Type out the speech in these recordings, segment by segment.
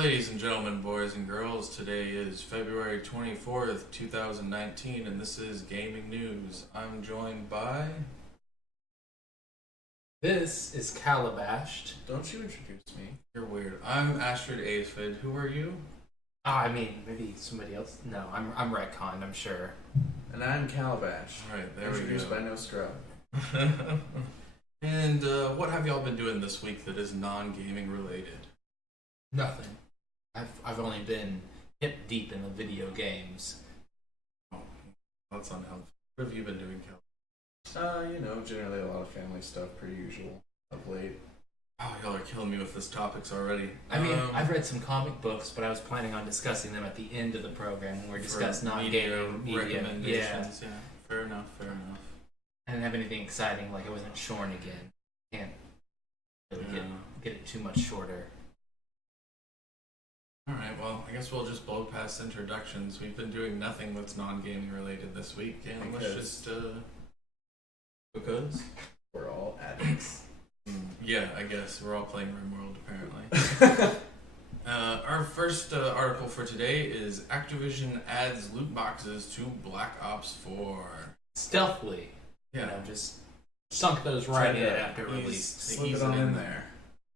Ladies and gentlemen, boys and girls, today is February 24th, 2019, and this is Gaming News. I'm joined by... This is Calabashed. Don't you introduce me. You're weird. I'm Astrid Aphid. Who are you? Maybe somebody else. No, I'm Retcon, I'm sure. And I'm Calabash. Alright, there we go. Introduced by No Scrub. And what have y'all been doing this week that is non-gaming related? Nothing. I've only been hip deep in the video games. Oh, that's unhelpful. What have you been doing, Cal? Generally a lot of family stuff, per usual, of late. Oh, y'all are killing me with this topics already. I mean, I've read some comic books, but I was planning on discussing them at the end of the program when we're discussing non-gaming media. Recommendations. Yeah. Fair enough. I didn't have anything exciting, like I wasn't shorn again. Can't really get it too much shorter. Alright, well, I guess we'll just blow past introductions. We've been doing nothing that's non-gaming related this week, and let's just, because? We're all addicts. Yeah, I guess. We're all playing RimWorld, apparently. Our first article for today is Activision adds loot boxes to Black Ops 4. Stealthily. Yeah. Just sunk those right in after release. Slip it on in there.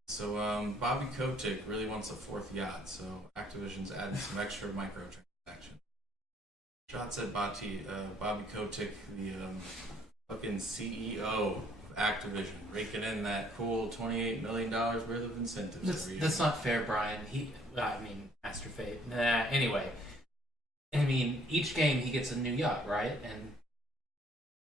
So, Bobby Kotick really wants a fourth yacht, so Activision's adding some extra microtransactions. Shots at Bobby Kotick, the fucking CEO of Activision, raking in that cool $28 million worth of incentives every year. That's not fair, Brian. Master Fate. Anyway. Each game he gets a new yacht, right? And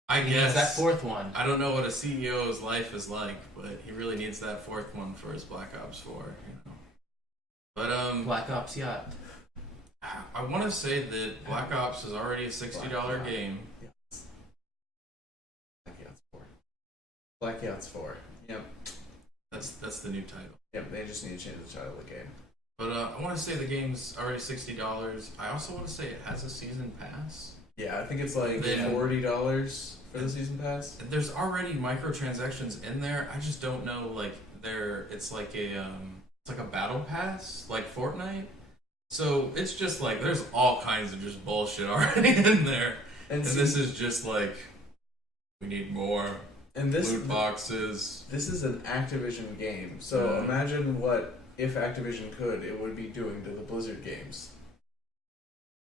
I guess that fourth one. I don't know what a CEO's life is like, but he really needs that fourth one for his Black Ops 4, But Black Ops yacht. I want to say that Black Ops is already a $60 game. Yes. Black Yachts 4. Yep. That's the new title. Yep, they just need to change the title of the game. But I want to say the game's already $60. I also want to say it has a season pass. Yeah, I think it's like $40 for the season pass. There's already microtransactions in there. I just don't know, it's like a battle pass, like Fortnite. So it's just like there's all kinds of just bullshit already in there, and this is just like we need more loot boxes. This is an Activision game, so imagine what if Activision could, it would be doing to the Blizzard games.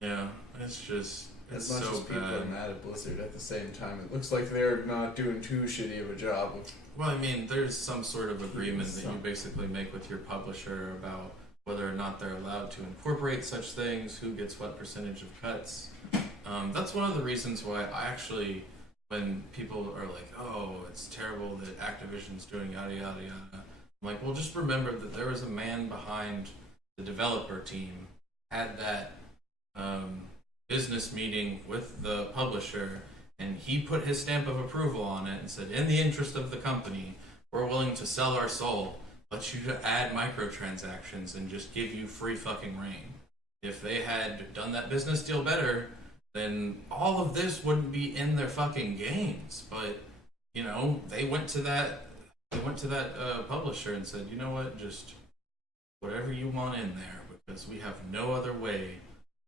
Yeah, it's just. As much as people are mad at Blizzard at the same time, it looks like they're not doing too shitty of a job. Well, there's some sort of agreement that you basically make with your publisher about whether or not they're allowed to incorporate such things, who gets what percentage of cuts. That's one of the reasons why I actually, when people are like, oh, it's terrible that Activision's doing yada yada yada, I'm like, well, just remember that there was a man behind the developer team, had that business meeting with the publisher, and he put his stamp of approval on it and said, in the interest of the company, we're willing to sell our soul, let you to add microtransactions and just give you free fucking reign. If they had done that business deal better, then all of this wouldn't be in their fucking games. But they went to that publisher and said, you know what, just whatever you want in there, because we have no other way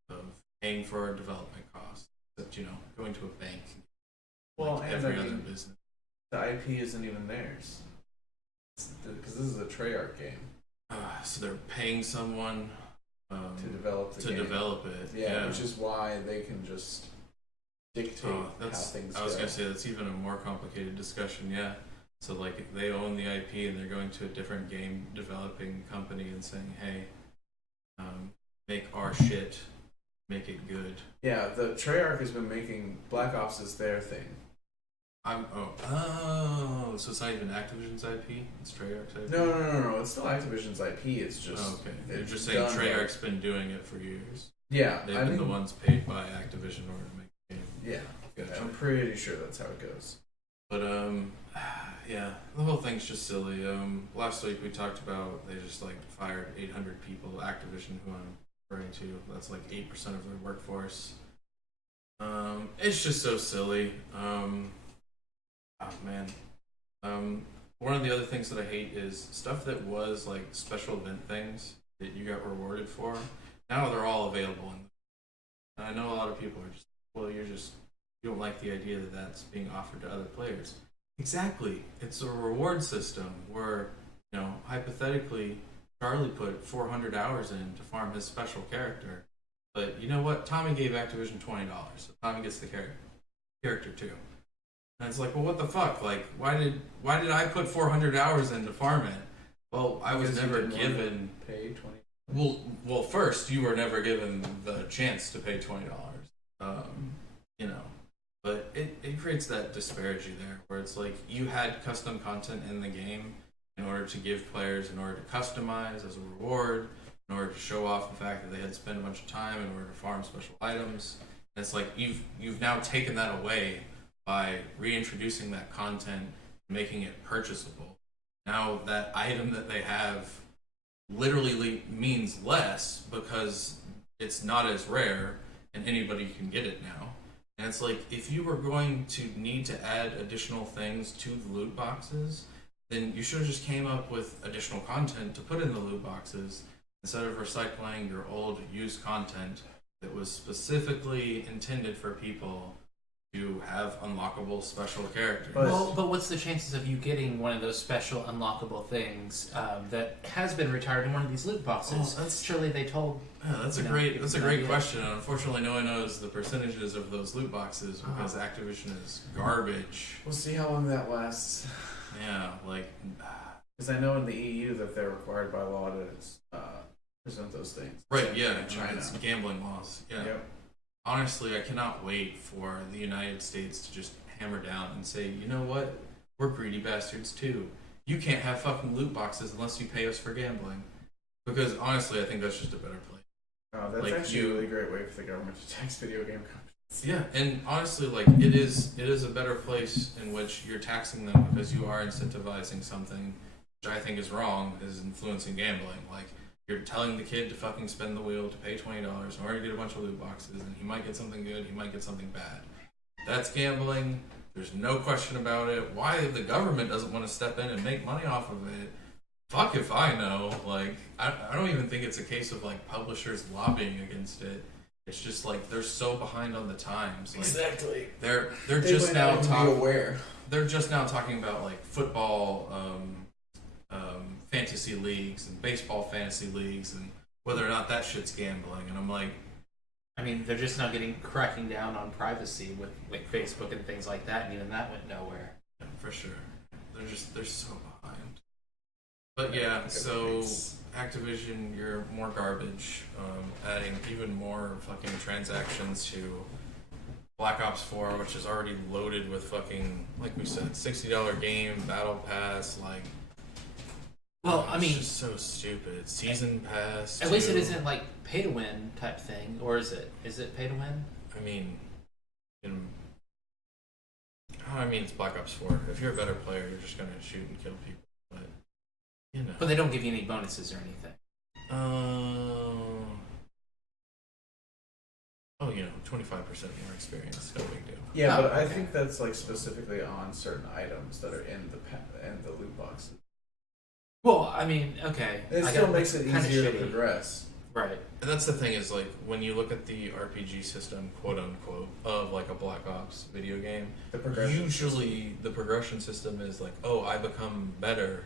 of paying for our development costs, except going to a bank. Well, like every other business. The IP isn't even theirs, because this is a Treyarch game. So they're paying someone to develop the game. Develop it. Yeah, which is why they can just dictate how things go. I was gonna say that's even a more complicated discussion. Yeah. So they own the IP and they're going to a different game developing company and saying, hey, make our shit. Make it good. Yeah, the Treyarch has been making Black Ops as their thing. So it's not even Activision's IP? It's Treyarch's IP? No. It's still Activision's IP. It's just... Oh, okay. They're just saying Treyarch's been doing it for years. Yeah. They've been the ones paid by Activision in order to make the game. Yeah. Gotcha. I'm pretty sure that's how it goes. But, yeah, the whole thing's just silly. Last week we talked about they just, fired 800 people. Activision, who I'm referring to, that's 8% of their workforce. It's just so silly. One of the other things that I hate is stuff that was special event things that you got rewarded for, now they're all available. And I know a lot of people are just, well, you don't like the idea that that's being offered to other players. Exactly. It's a reward system where, hypothetically, Charlie put 400 hours in to farm his special character. But you know what? Tommy gave Activision $20, so Tommy gets the character too. And it's like, well, what the fuck? Like, why did I put 400 hours in to farm it? Well, I was never given pay $20. Well, first you were never given the chance to pay $20. But it creates that disparity there, where it's like you had custom content in the game in order to give players, in order to customize as a reward, in order to show off the fact that they had spent a bunch of time in order to farm special items. And it's like you've now taken that away by reintroducing that content, making it purchasable. Now that item that they have literally means less because it's not as rare and anybody can get it now. And it's like, if you were going to need to add additional things to the loot boxes, then you should have just came up with additional content to put in the loot boxes instead of recycling your old used content that was specifically intended for people to have unlockable special characters. But what's the chances of you getting one of those special unlockable things that has been retired in one of these loot boxes? Surely they told. Yeah, that's a great question. And unfortunately, no one knows the percentages of those loot boxes because Activision is garbage. We'll see how long that lasts. Yeah, because I know in the EU that they're required by law to present those things. Right. Yeah. In China, it's gambling laws. Yeah. Yep. Honestly, I cannot wait for the United States to just hammer down and say, you know what? We're greedy bastards too. You can't have fucking loot boxes unless you pay us for gambling. Because honestly, I think that's just a better place. Oh, that's actually a really great way for the government to tax video game companies. Yeah, and honestly, it is a better place in which you're taxing them because you are incentivizing something, which I think is wrong, is influencing gambling. Like, you're telling the kid to fucking spin the wheel to pay $20 in order to get a bunch of loot boxes, and he might get something good, he might get something bad. That's gambling. There's no question about it. Why the government doesn't want to step in and make money off of it? Fuck if I know. I don't even think it's a case of publishers lobbying against it. It's just they're so behind on the times. Exactly. They're just now aware. They're just now talking about football fantasy leagues and baseball fantasy leagues and whether or not that shit's gambling. And I'm like, I mean, they're just now cracking down on privacy with Facebook and things like that, and even that went nowhere. Yeah, for sure. They're so behind. But yeah, so Activision, you're more garbage, adding even more fucking transactions to Black Ops 4, which is already loaded with fucking, like we said, $60 game, battle pass, Well, I mean, it's just so stupid. Season pass. At least it isn't pay to win type thing, or is it? Is it pay to win? I mean, it's Black Ops 4. If you're a better player, you're just gonna shoot and kill people. But But they don't give you any bonuses or anything. 25% more experience. No big deal. Yeah, but I think that's specifically on certain items that are in the loot boxes. Well, I mean, okay. It still makes it easier to progress. Right. And that's the thing is when you look at the RPG system, quote unquote, of a Black Ops video game, the progression system is I become better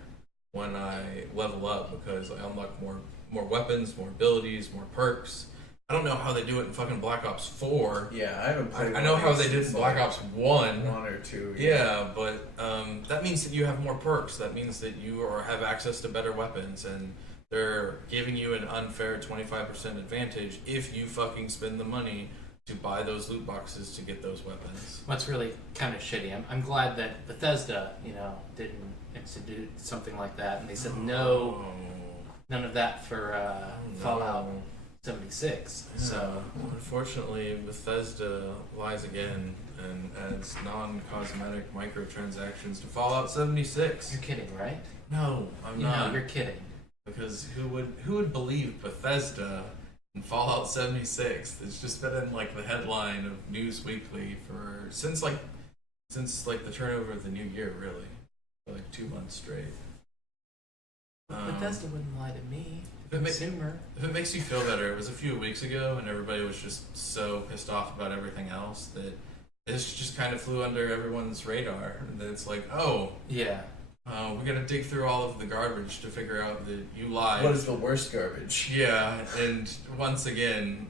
when I level up because I unlock more weapons, more abilities, more perks. I don't know how they do it in fucking Black Ops 4. Yeah, I haven't played. I know how they did it in Black Ops 1. 1 or 2. Yeah, but that means that you have more perks. That means that you have access to better weapons, and they're giving you an unfair 25% advantage if you fucking spend the money to buy those loot boxes to get those weapons. What's really kind of shitty. I'm glad that Bethesda, didn't institute something like that, and they said no, none of that for Fallout 76. Yeah. So unfortunately, Bethesda lies again and adds non-cosmetic microtransactions to Fallout 76. You're kidding, right? No, I'm not. No, you're kidding. Because who would believe Bethesda in Fallout 76? It's just been in the headline of News Weekly since the turnover of the new year, really, for 2 months straight. Bethesda wouldn't lie to me. consumer. If it makes you feel better, it was a few weeks ago, and everybody was just so pissed off about everything else that this just kind of flew under everyone's radar. And then it's like, oh, Yeah. we gotta dig through all of the garbage to figure out that you lied. What is the worst garbage? Yeah, and once again,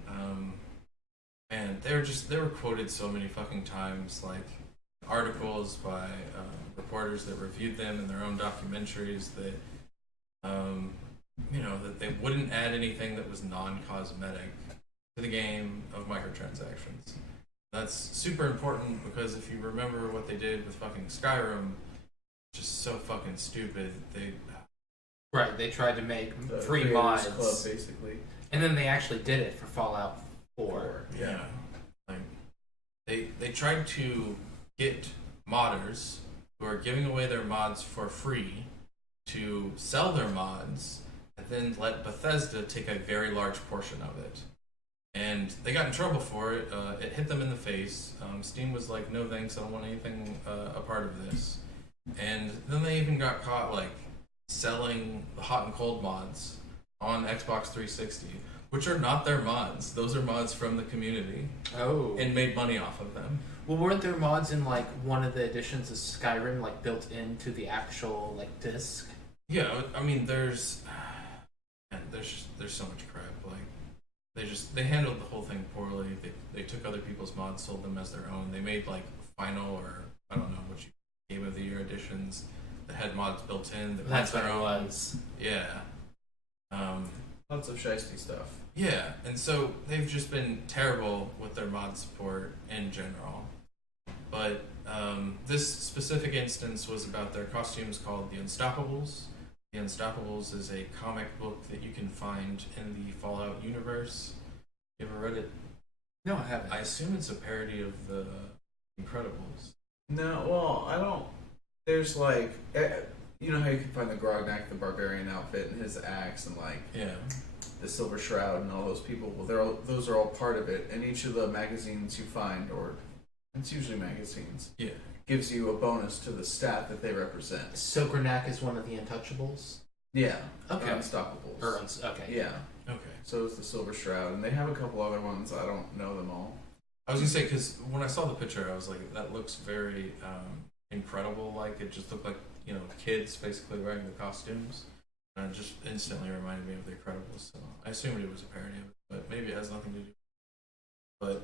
man, they were quoted so many fucking times, like articles by reporters that reviewed them in their own documentaries that, that they wouldn't add anything that was non-cosmetic to the game of microtransactions. That's super important because if you remember what they did with fucking Skyrim, just so fucking stupid. They tried to make The free Creators mods, Club, basically. and then they actually did it for Fallout 4. Yeah. Like they tried to get modders who are giving away their mods for free to sell their mods and then let Bethesda take a very large portion of it. And they got in trouble for it. It hit them in the face. Steam was like, no thanks, I don't want anything a part of this. And then they even got caught like selling the hot and cold mods on Xbox 360, which are not their mods. Those are mods from the community. Oh. And made money off of them. Well, weren't there mods in like one of the editions of Skyrim like built into the actual like disc? Yeah, I mean, there's so much crap. Like they handled the whole thing poorly. They took other people's mods, sold them as their own. They made like final or I don't know what Game of the Year editions that had mods built in. That That's their what it own. was. Yeah. Lots of shiesty stuff. Yeah, and so they've just been terrible with their mod support in general. But this specific instance was about their costumes called the Unstoppables. The Unstoppables is a comic book that you can find in the Fallout universe. You ever read it? No, I haven't. I assume it's a parody of the Incredibles. No, well, I don't. There's like, you know how you can find the Grognak, the barbarian outfit, and his axe, and like Yeah. the Silver Shroud, and all those people. Well, those are all part of it. And each of the magazines you find, or it's usually magazines, Yeah. gives you a bonus to the stat that they represent. Sogranak is one of the Untouchables. Yeah. Okay. Unstoppables. Okay. Yeah. Okay. So is the Silver Shroud, and they have a couple other ones. I don't know them all. I was gonna say, because when I saw the picture, I was like, that looks very incredible. Like, it just looked like, kids basically wearing the costumes. And it just instantly reminded me of The Incredibles. So I assumed it was a parody of it, but maybe it has nothing to do. But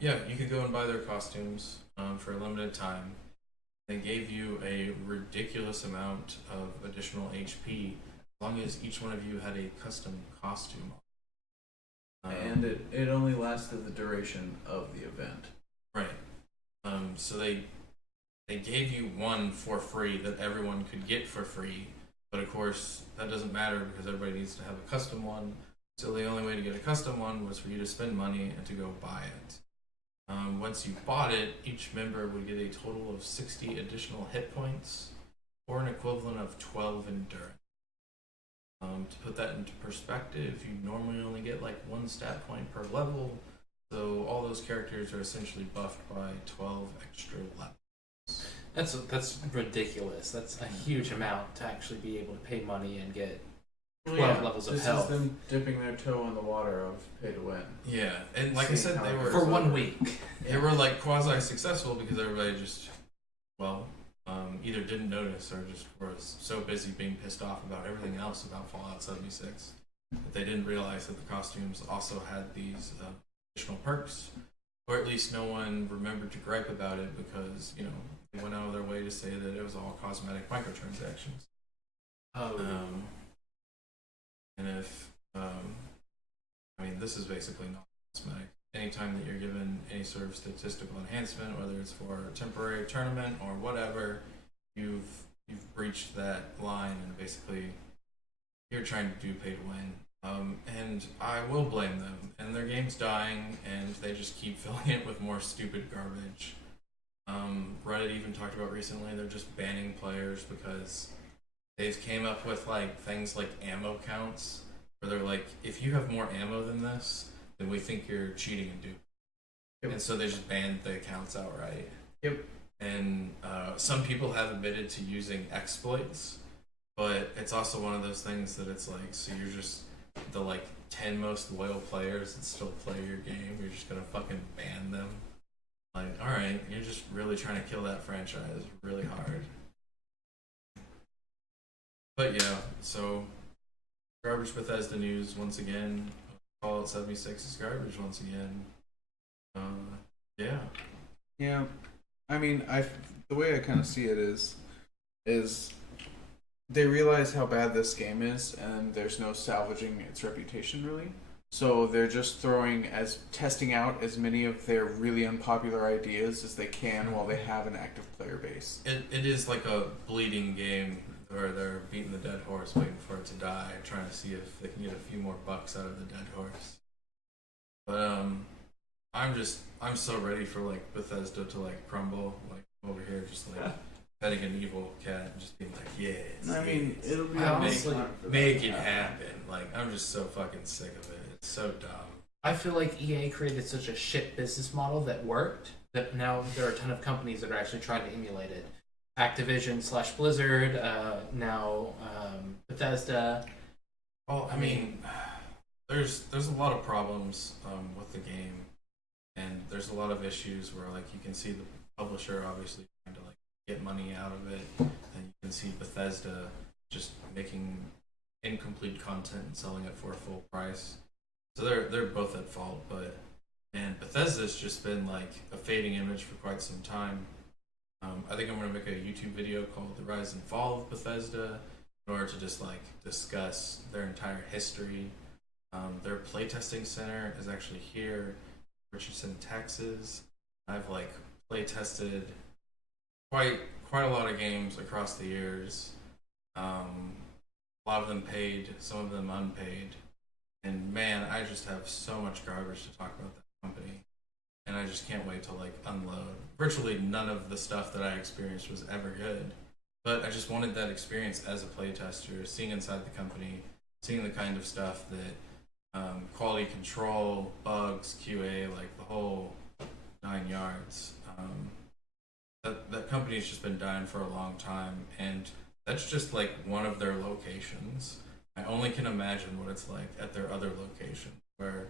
yeah, you could go and buy their costumes for a limited time. They gave you a ridiculous amount of additional HP as long as each one of you had a custom costume. And it only lasted the duration of the event. Right. So they gave you one for free that everyone could get for free, but of course that doesn't matter because everybody needs to have a custom one. So the only way to get a custom one was for you to spend money and to go buy it. Once you bought it, each member would get a total of 60 additional hit points, or an equivalent of 12 endurance. To put that into perspective, you normally only get like 1 stat point per level, so all those characters are essentially buffed by 12 extra levels. That's ridiculous. That's a huge amount to actually be able to pay money and get 12 Well, levels of this health. is them dipping their toe in the water of pay-to-win. Yeah, and like I said, they were For 1 week. They were like quasi-successful because everybody just, either didn't notice or just was so busy being pissed off about everything else about Fallout 76 that they didn't realize that the costumes also had these additional perks, or at least no one remembered to gripe about it because, they went out of their way to say that it was all cosmetic microtransactions. Oh. And if, this is basically non-cosmetic. Anytime that you're given any sort of statistical enhancement, whether it's for a temporary tournament or whatever, you've breached that line, and basically you're trying to do pay to win. And I will blame them. And their game's dying, and they just keep filling it with more stupid garbage. Reddit even talked about recently they're just banning players because they've came up with like things like ammo counts, where they're like, if you have more ammo than this, then we think you're cheating and duping. Yep. And so they just banned the accounts outright. Yep. And some people have admitted to using exploits, but it's also one of those things that it's like, so you're just the like 10 most loyal players that still play your game, you're just gonna fucking ban them. Like, alright, you're just really trying to kill that franchise really hard. But yeah, so garbage Bethesda news once again. Fallout 76 is garbage once again. Yeah. Yeah, I mean, the way I kind of see it is they realize how bad this game is, and there's no salvaging its reputation really. So they're just testing out as many of their really unpopular ideas as they can while they have an active player base. It is like a bleeding game where they're beating the dead horse, waiting for it to die, trying to see if they can get a few more bucks out of the dead horse. But I'm so ready for like Bethesda to like crumble, like over here, just like petting an evil cat and just being like, yes. I mean, it'll be honestly make it happen. Like, I'm just so fucking sick of it. It's so dumb. I feel like EA created such a shit business model that worked that now there are a ton of companies that are actually trying to emulate it. Activision / Blizzard, now Bethesda. Well, I mean, there's a lot of problems with the game, and there's a lot of issues where like you can see the publisher obviously trying to like get money out of it, and you can see Bethesda just making incomplete content and selling it for a full price. So they're both at fault, but man, Bethesda's just been like a fading image for quite some time. I think I'm going to make a YouTube video called The Rise and Fall of Bethesda in order to just like discuss their entire history. Their playtesting center is actually here, Richardson, Texas. I've like playtested quite a lot of games across the years. A lot of them paid, some of them unpaid. And man, I just have so much garbage to talk about that company. And I just can't wait to like unload. Virtually none of the stuff that I experienced was ever good. But I just wanted that experience as a playtester, seeing inside the company, seeing the kind of stuff that quality control, bugs, QA, like the whole 9 yards. That company's just been dying for a long time, and that's just like one of their locations. I only can imagine what it's like at their other location, where,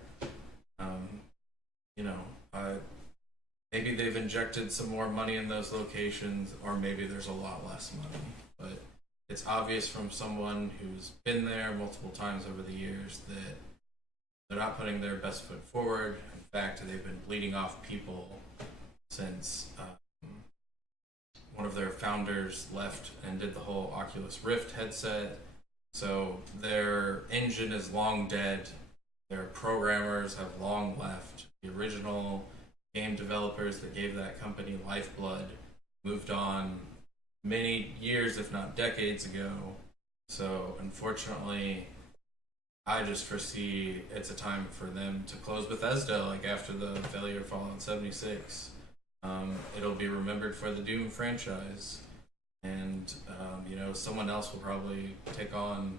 maybe they've injected some more money in those locations, or maybe there's a lot less money. But it's obvious from someone who's been there multiple times over the years that they're not putting their best foot forward. In fact, they've been bleeding off people since one of their founders left and did the whole Oculus Rift headset. So their engine is long dead. Their programmers have long left. The original game developers that gave that company lifeblood moved on many years, if not decades ago. So unfortunately, I just foresee it's a time for them to close Bethesda, like after the failure of Fallout 76. It'll be remembered for the Doom franchise, and someone else will probably take on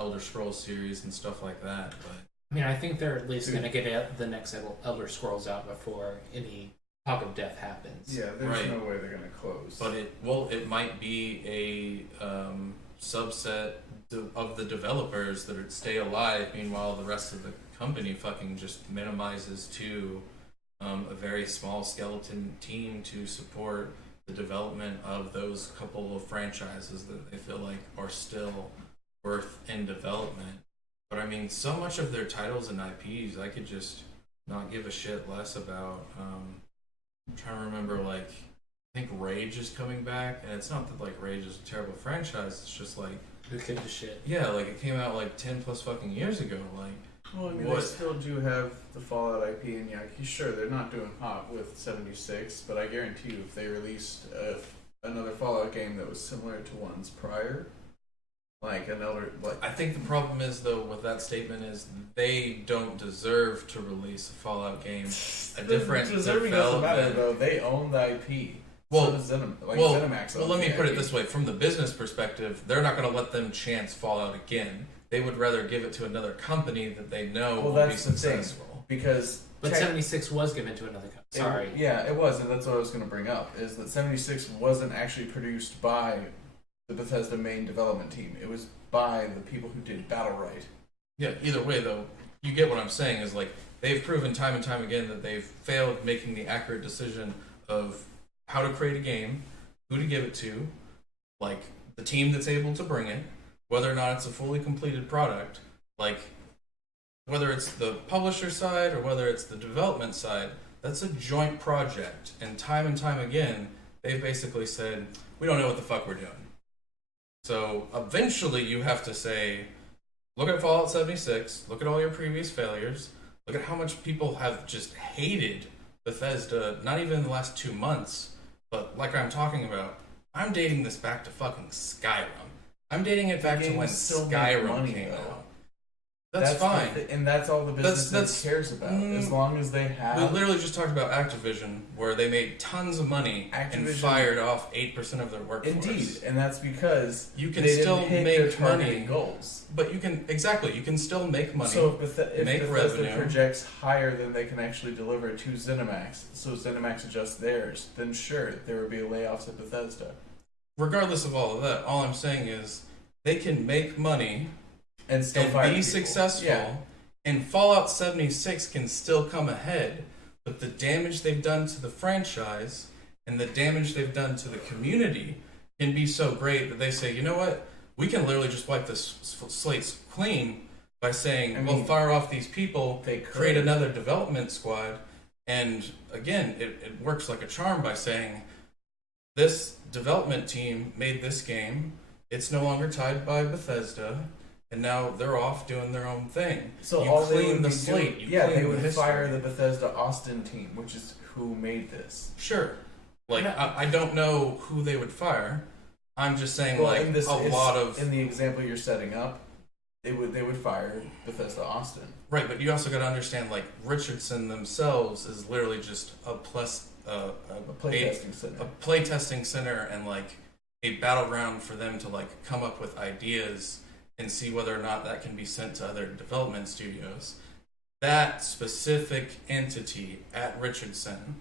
Elder Scrolls series and stuff like that. But I mean, I think they're at least going to get the next Elder Scrolls out before any talk of death happens. Yeah, there's no way they're going to close. But it might be a subset of the developers that stay alive. Meanwhile, the rest of the company fucking just minimizes to a very small skeleton team to support the development of those couple of franchises that they feel like are still worth in development. But I mean, so much of their titles and IPs, I could just not give a shit less about. I'm trying to remember, like, I think Rage is coming back, and it's not that like Rage is a terrible franchise. It's just like who gives a shit? Yeah, like it came out like 10 plus fucking years ago. Like, well, I mean, they still do have the Fallout IP, and yeah, sure, they're not doing hot with 76, but I guarantee you, if they released another Fallout game that was similar to ones prior, like another, like, I think the problem is though with that statement is they don't deserve to release a Fallout game. A different deserving doesn't matter though. They own the IP. Well, so ZeniMax. Well, let me put it this way: from the business perspective, they're not going to let them chance Fallout again. They would rather give it to another company that they know will be successful. Because but 76 was given to another company. Sorry. It was, and that's what I was going to bring up. Is that 76 wasn't actually produced by the Bethesda main development team. It was by the people who did Battlerite. Yeah, either way though, you get what I'm saying is like they've proven time and time again that they've failed making the accurate decision of how to create a game, who to give it to, like the team that's able to bring it, whether or not it's a fully completed product, like whether it's the publisher side or whether it's the development side, that's a joint project. And time again, they've basically said, we don't know what the fuck we're doing. So eventually you have to say, look at Fallout 76, look at all your previous failures, look at how much people have just hated Bethesda, not even in the last 2 months, but like I'm talking about, I'm dating this back to fucking Skyrim. I'm dating it back to when Skyrim came out. That's fine. And that's all the business cares about. As long as they have... We literally just talked about Activision, where they made tons of money and fired off 8% of their workforce. Indeed, and that's because you can still make money. Goals. But you can still make money. So if Bethesda revenue. projects higher than they can actually deliver to ZeniMax, so ZeniMax adjusts theirs, then sure, there would be layoffs at Bethesda. Regardless of all of that, all I'm saying is they can make money and still fire be people. Successful, and Fallout 76 can still come ahead, but the damage they've done to the franchise and the damage they've done to the community can be so great that they say, you know what, we can literally just wipe this slate clean by saying, we'll fire off these people, create another development squad, and again, it works like a charm by saying, this development team made this game, it's no longer tied by Bethesda, and now they're off doing their own thing. So you all clean they would the be slate. doing, You clean they the would history. fire the Bethesda Austin team, which is who made this. Sure. Like, I don't know who they would fire. I'm just saying, Well, like, in the example you're setting up, they would fire Bethesda Austin. Right, but you also got to understand, like, Richardson themselves is literally just a playtesting center and, like, a battleground for them to, like, come up with ideas and see whether or not that can be sent to other development studios. That specific entity at Richardson,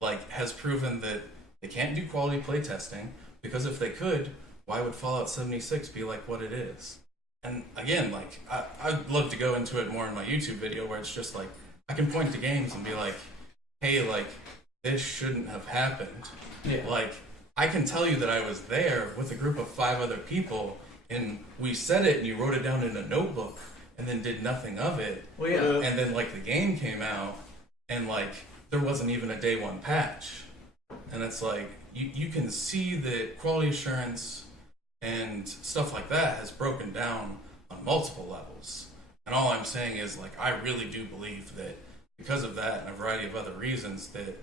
like, has proven that they can't do quality playtesting, because if they could, why would Fallout 76 be like what it is? And again, like, I'd love to go into it more in my YouTube video, where it's just like, I can point to games and be like, hey, like, this shouldn't have happened. Yeah. Like, I can tell you that I was there with a group of 5 other people, and we said it, and you wrote it down in a notebook, and then did nothing of it. Well, yeah. And then, like, the game came out, and, like, there wasn't even a day 1 patch. And it's like, you can see that quality assurance and stuff like that has broken down on multiple levels. And all I'm saying is, like, I really do believe that because of that and a variety of other reasons, that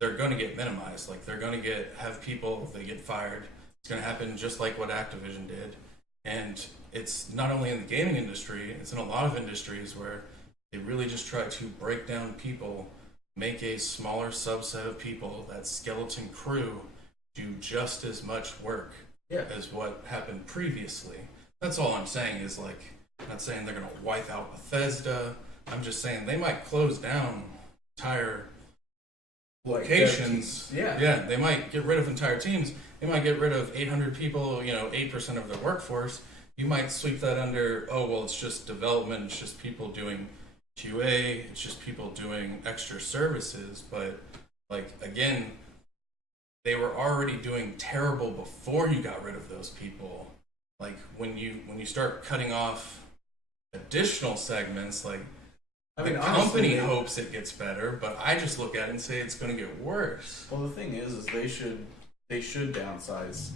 they're going to get minimized. Like, they're going to have people, they get fired. It's going to happen just like what Activision did. And it's not only in the gaming industry, it's in a lot of industries where they really just try to break down people, make a smaller subset of people, that skeleton crew, do just as much work as what happened previously. That's all I'm saying is, like, I'm not saying they're going to wipe out Bethesda. I'm just saying they might close down entire locations. Yeah, they might get rid of entire teams. They might get rid of 800 people, 8% of their workforce. You might sweep that under, oh, well, it's just development, it's just people doing QA, it's just people doing extra services. But, like, again, they were already doing terrible before you got rid of those people. Like, when you start cutting off additional segments, like, the company hopes it gets better, but I just look at it and say it's going to get worse. Well, the thing is they should downsize.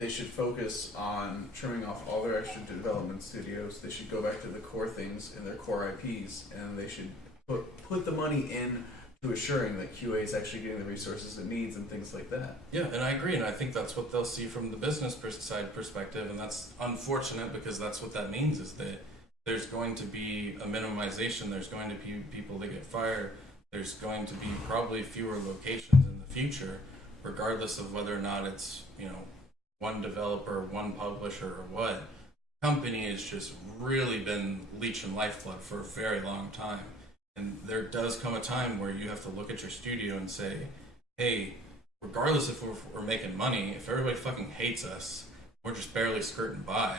They should focus on trimming off all their extra development studios. They should go back to the core things and their core IPs, and they should put the money in to assuring that QA is actually getting the resources it needs and things like that. Yeah, and I agree, and I think that's what they'll see from the business side perspective, and that's unfortunate because that's what that means, is that there's going to be a minimization, there's going to be people that get fired, there's going to be probably fewer locations in the future, regardless of whether or not it's, one developer, one publisher, or what. Company has just really been leeching lifeblood for a very long time. And there does come a time where you have to look at your studio and say, hey, regardless if we're making money, if everybody fucking hates us, we're just barely skirting by,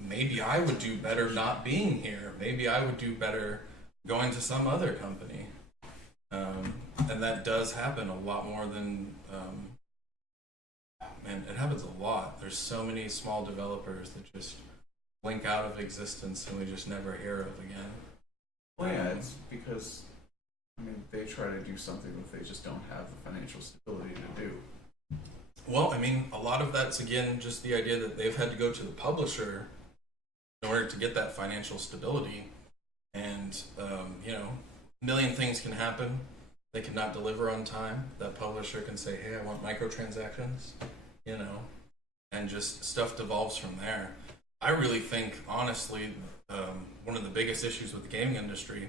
maybe I would do better not being here. Maybe I would do better going to some other company. And that does happen a lot more than, man, it happens a lot. There's so many small developers that just blink out of existence and we just never hear of again. Well, yeah, it's because, I mean, they try to do something that they just don't have the financial stability to do. Well, I mean, a lot of that's, again, just the idea that they've had to go to the publisher in order to get that financial stability. And, a million things can happen. They cannot deliver on time. That publisher can say, hey, I want microtransactions, and just stuff devolves from there. I really think, honestly, one of the biggest issues with the gaming industry,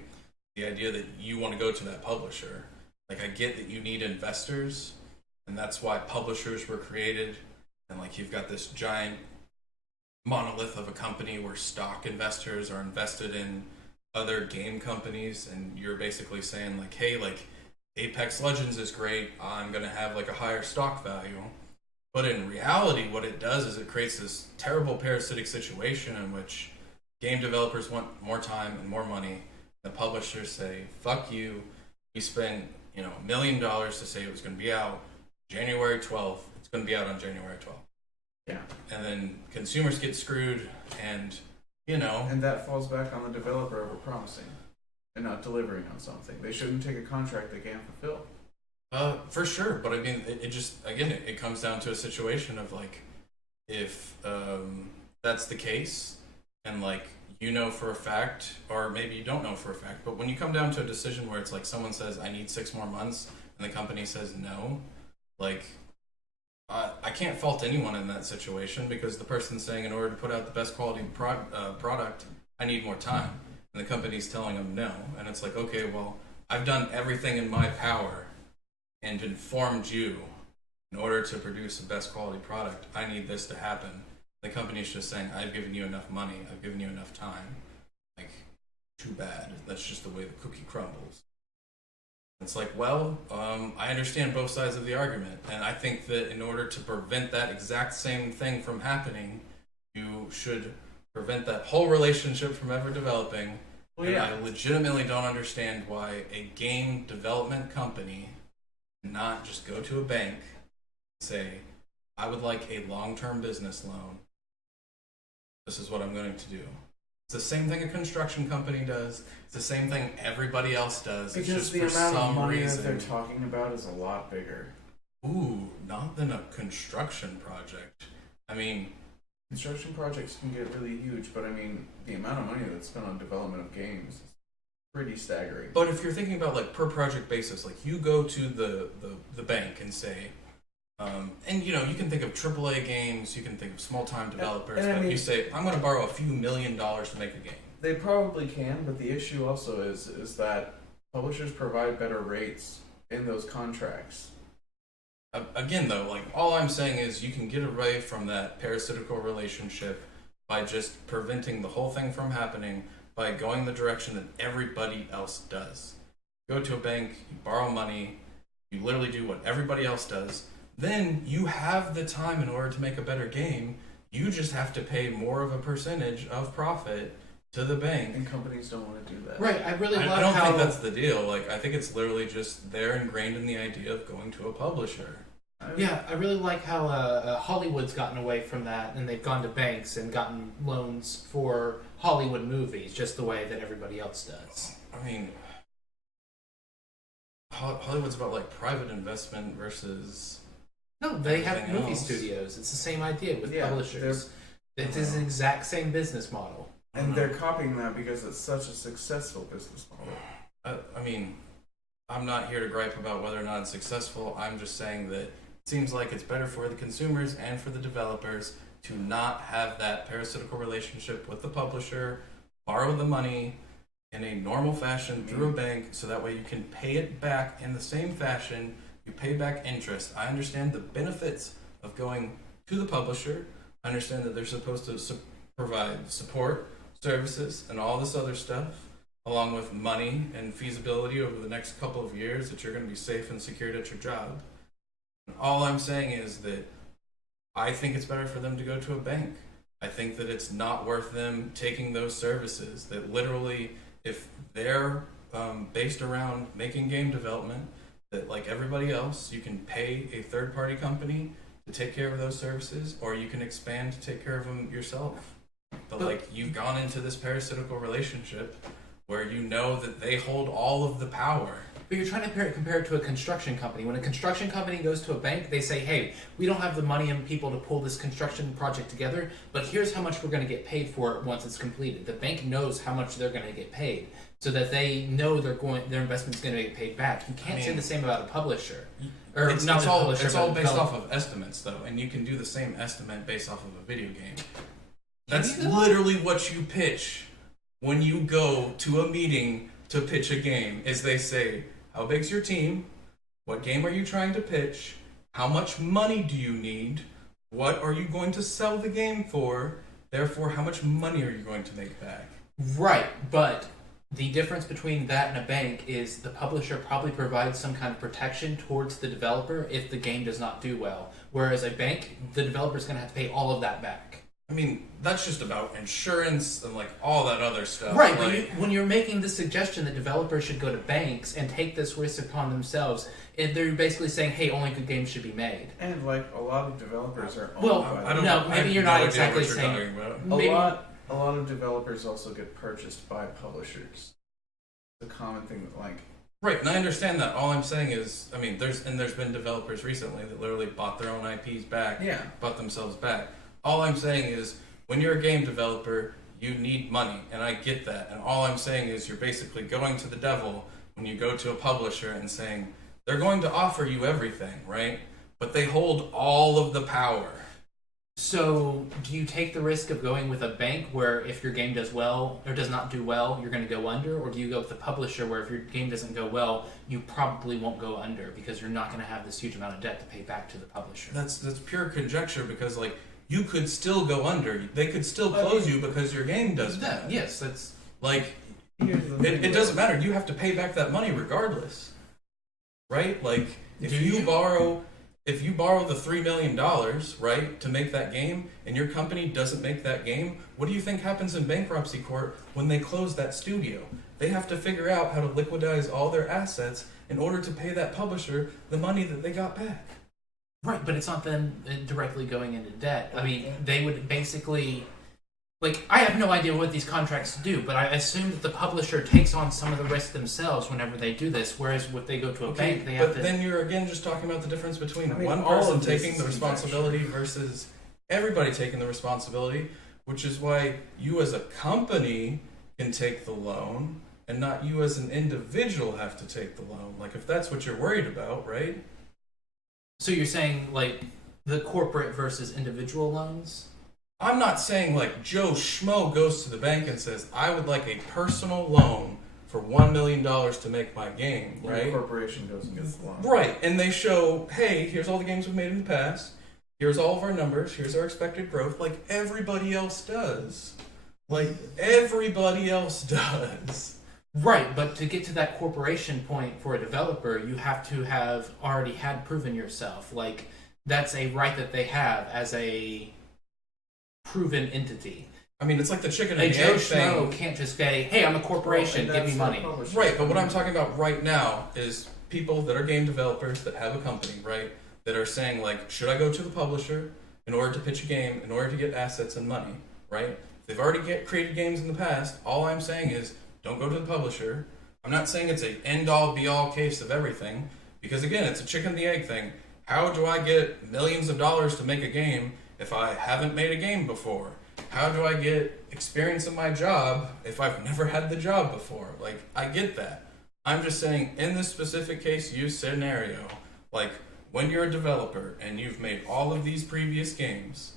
the idea that you want to go to that publisher. Like, I get that you need investors, and that's why publishers were created. And, like, you've got this giant monolith of a company where stock investors are invested in other game companies, and you're basically saying, like, hey, like, Apex Legends is great, I'm going to have, like, a higher stock value. But in reality, what it does is it creates this terrible parasitic situation in which game developers want more time and more money. The publishers say, fuck you, we spent, $1 million to say it was going to be out January 12th. It's going to be out on January 12th. Yeah. And then consumers get screwed, and, And that falls back on the developer over promising and not delivering on something. They shouldn't take a contract they can't fulfill. For sure, but I mean, it just, again, it comes down to a situation of, like, if that's the case, and, like, for a fact, or maybe you don't know for a fact, but when you come down to a decision where it's like someone says, I need 6 more months, and the company says no, like, I can't fault anyone in that situation, because the person's saying, in order to put out the best quality product, I need more time, and the company's telling them no, and it's like, okay, well, I've done everything in my power and informed you in order to produce the best quality product, I need this to happen. The company's just saying, I've given you enough money, I've given you enough time. Like, too bad. That's just the way the cookie crumbles. It's like, well, I understand both sides of the argument, and I think that in order to prevent that exact same thing from happening, you should prevent that whole relationship from ever developing. Well, yeah. And I legitimately don't understand why a game development company not just go to a bank and say, I would like a long-term business loan. This is what I'm going to do. It's the same thing a construction company does. It's the same thing everybody else does. Because it's just the for amount of some money reason. that they're talking about is a lot bigger. Ooh, not than a construction project. I mean, construction projects can get really huge, but I mean, the amount of money that's spent on development of games is pretty staggering. but if you're thinking about, like, per project basis, like, you go to the bank and say, and you can think of AAA games, you can think of small-time developers, and I but mean, you say, I'm going to borrow a few $1 million to make a game. They probably can, but the issue also is that publishers provide better rates in those contracts. Again, though, like, all I'm saying is you can get away from that parasitical relationship by just preventing the whole thing from happening by going the direction that everybody else does. You go to a bank, you borrow money, you literally do what everybody else does. Then you have the time in order to make a better game. You just have to pay more of a percentage of profit to the bank. And companies don't want to do that. Right, I really love I don't how... think that's the deal. Like, I think it's literally just they're ingrained in the idea of going to a publisher. Yeah, I really like how Hollywood's gotten away from that, and they've gone to banks and gotten loans for Hollywood movies, just the way that everybody else does. I mean, Hollywood's about, like, private investment versus... No, they have everything movie else. studios. It's the same idea with Yeah, publishers. It is the exact same business model. And they're copying that because it's such a successful business model. I mean, I'm not here to gripe about whether or not it's successful. I'm just saying that it seems like it's better for the consumers and for the developers to not have that parasitical relationship with the publisher, borrow the money in a normal fashion through a bank, so that way you can pay it back in the same fashion. You pay back interest. I understand the benefits of going to the publisher. I understand that they're supposed to provide support, services, and all this other stuff, along with money and feasibility over the next couple of years that you're going to be safe and secured at your job. And all I'm saying is that I think it's better for them to go to a bank. I think that it's not worth them taking those services. That literally, if they're based around making game development, that like everybody else, you can pay a third-party company to take care of those services, or you can expand to take care of them yourself. But like, you've gone into this parasitical relationship where you know that they hold all of the power. But you're trying to compare it to a construction company. When a construction company goes to a bank, they say, hey, we don't have the money and people to pull this construction project together, but here's how much we're going to get paid for it once it's completed. The bank knows how much they're going to get paid, so that they know their investment's going to get paid back. You can't say the same about a publisher. Or it's not all, publisher, it's but all based developer. off of estimates, though, and you can do the same estimate based off of a video game. Can That's you though? literally what you pitch when you go to a meeting to pitch a game, is they say, how big's your team? What game are you trying to pitch? How much money do you need? What are you going to sell the game for? Therefore, how much money are you going to make back? Right, but the difference between that and a bank is the publisher probably provides some kind of protection towards the developer if the game does not do well. Whereas a bank, the developer's going to have to pay all of that back. I mean, that's just about insurance and like all that other stuff. Right, like, but when you're making the suggestion that developers should go to banks and take this risk upon themselves, and they're basically saying, hey, only good games should be made. And like a lot of developers are owned Well, by I don't no, know. maybe I have you're no not idea exactly what you're saying. talking about. Maybe, a lot of developers also get purchased by publishers. It's a common thing that like Right, and I understand that. All I'm saying is, I mean, there's been developers recently that literally bought their own IPs back, bought themselves back. All I'm saying is, when you're a game developer, you need money, and I get that. And all I'm saying is, you're basically going to the devil when you go to a publisher and saying, they're going to offer you everything, right? But they hold all of the power. So, do you take the risk of going with a bank where if your game does well or does not do well, you're going to go under? Or do you go with a publisher where if your game doesn't go well, you probably won't go under because you're not going to have this huge amount of debt to pay back to the publisher? That's pure conjecture, because like, you could still go under. They could still close you because your game does bad. Yes, that's... Like, here's the thing, it doesn't matter. You have to pay back that money regardless, right? Like, if you borrow the $3 million, right, to make that game, and your company doesn't make that game, what do you think happens in bankruptcy court when they close that studio? They have to figure out how to liquidize all their assets in order to pay that publisher the money that they got back. Right, but it's not them directly going into debt. I mean, they would basically... Like, I have no idea what these contracts do, but I assume that the publisher takes on some of the risk themselves whenever they do this, whereas if they go to a bank, they have to... But then you're again just talking about the difference between one all person of this taking the is responsibility versus everybody taking the responsibility, which is why you as a company can take the loan and not you as an individual have to take the loan. Like, if that's what you're worried about, right? So you're saying, like, the corporate versus individual loans? I'm not saying like Joe Schmo goes to the bank and says, I would like a personal loan for $1 million to make my game, right? the corporation goes and gets the loan. Right, and they show, hey, here's all the games we've made in the past, here's all of our numbers, here's our expected growth, like everybody else does. Like, everybody else does. Right, but to get to that corporation point for a developer, you have to have already had proven yourself. Like, that's a right that they have as a proven entity. I mean, it's like the chicken A and the Joe egg Schmo thing. can't just say, hey, I'm a corporation, give me money. Right, but what I'm talking about right now is people that are game developers that have a company, right, that are saying, like, should I go to the publisher in order to pitch a game, in order to get assets and money, right? They've already created games in the past. All I'm saying is, don't go to the publisher. I'm not saying it's a end-all, be-all case of everything, because, again, it's a chicken and the egg thing. How do I get millions of dollars to make a game if I haven't made a game before? How do I get experience in my job if I've never had the job before? Like, I get that. I'm just saying, in this specific case use scenario, like, when you're a developer and you've made all of these previous games,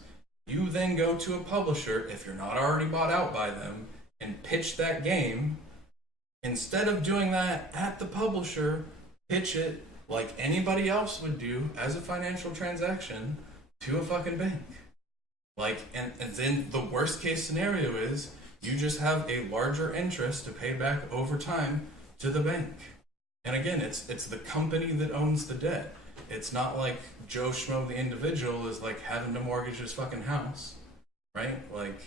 you then go to a publisher, if you're not already bought out by them, and pitch that game. Instead of doing that at the publisher, pitch it like anybody else would do as a financial transaction to a fucking bank. Like, and then the worst case scenario is you just have a larger interest to pay back over time to the bank. And again, it's the company that owns the debt. It's not like Joe Schmo, the individual, is like having to mortgage his fucking house. right? Like,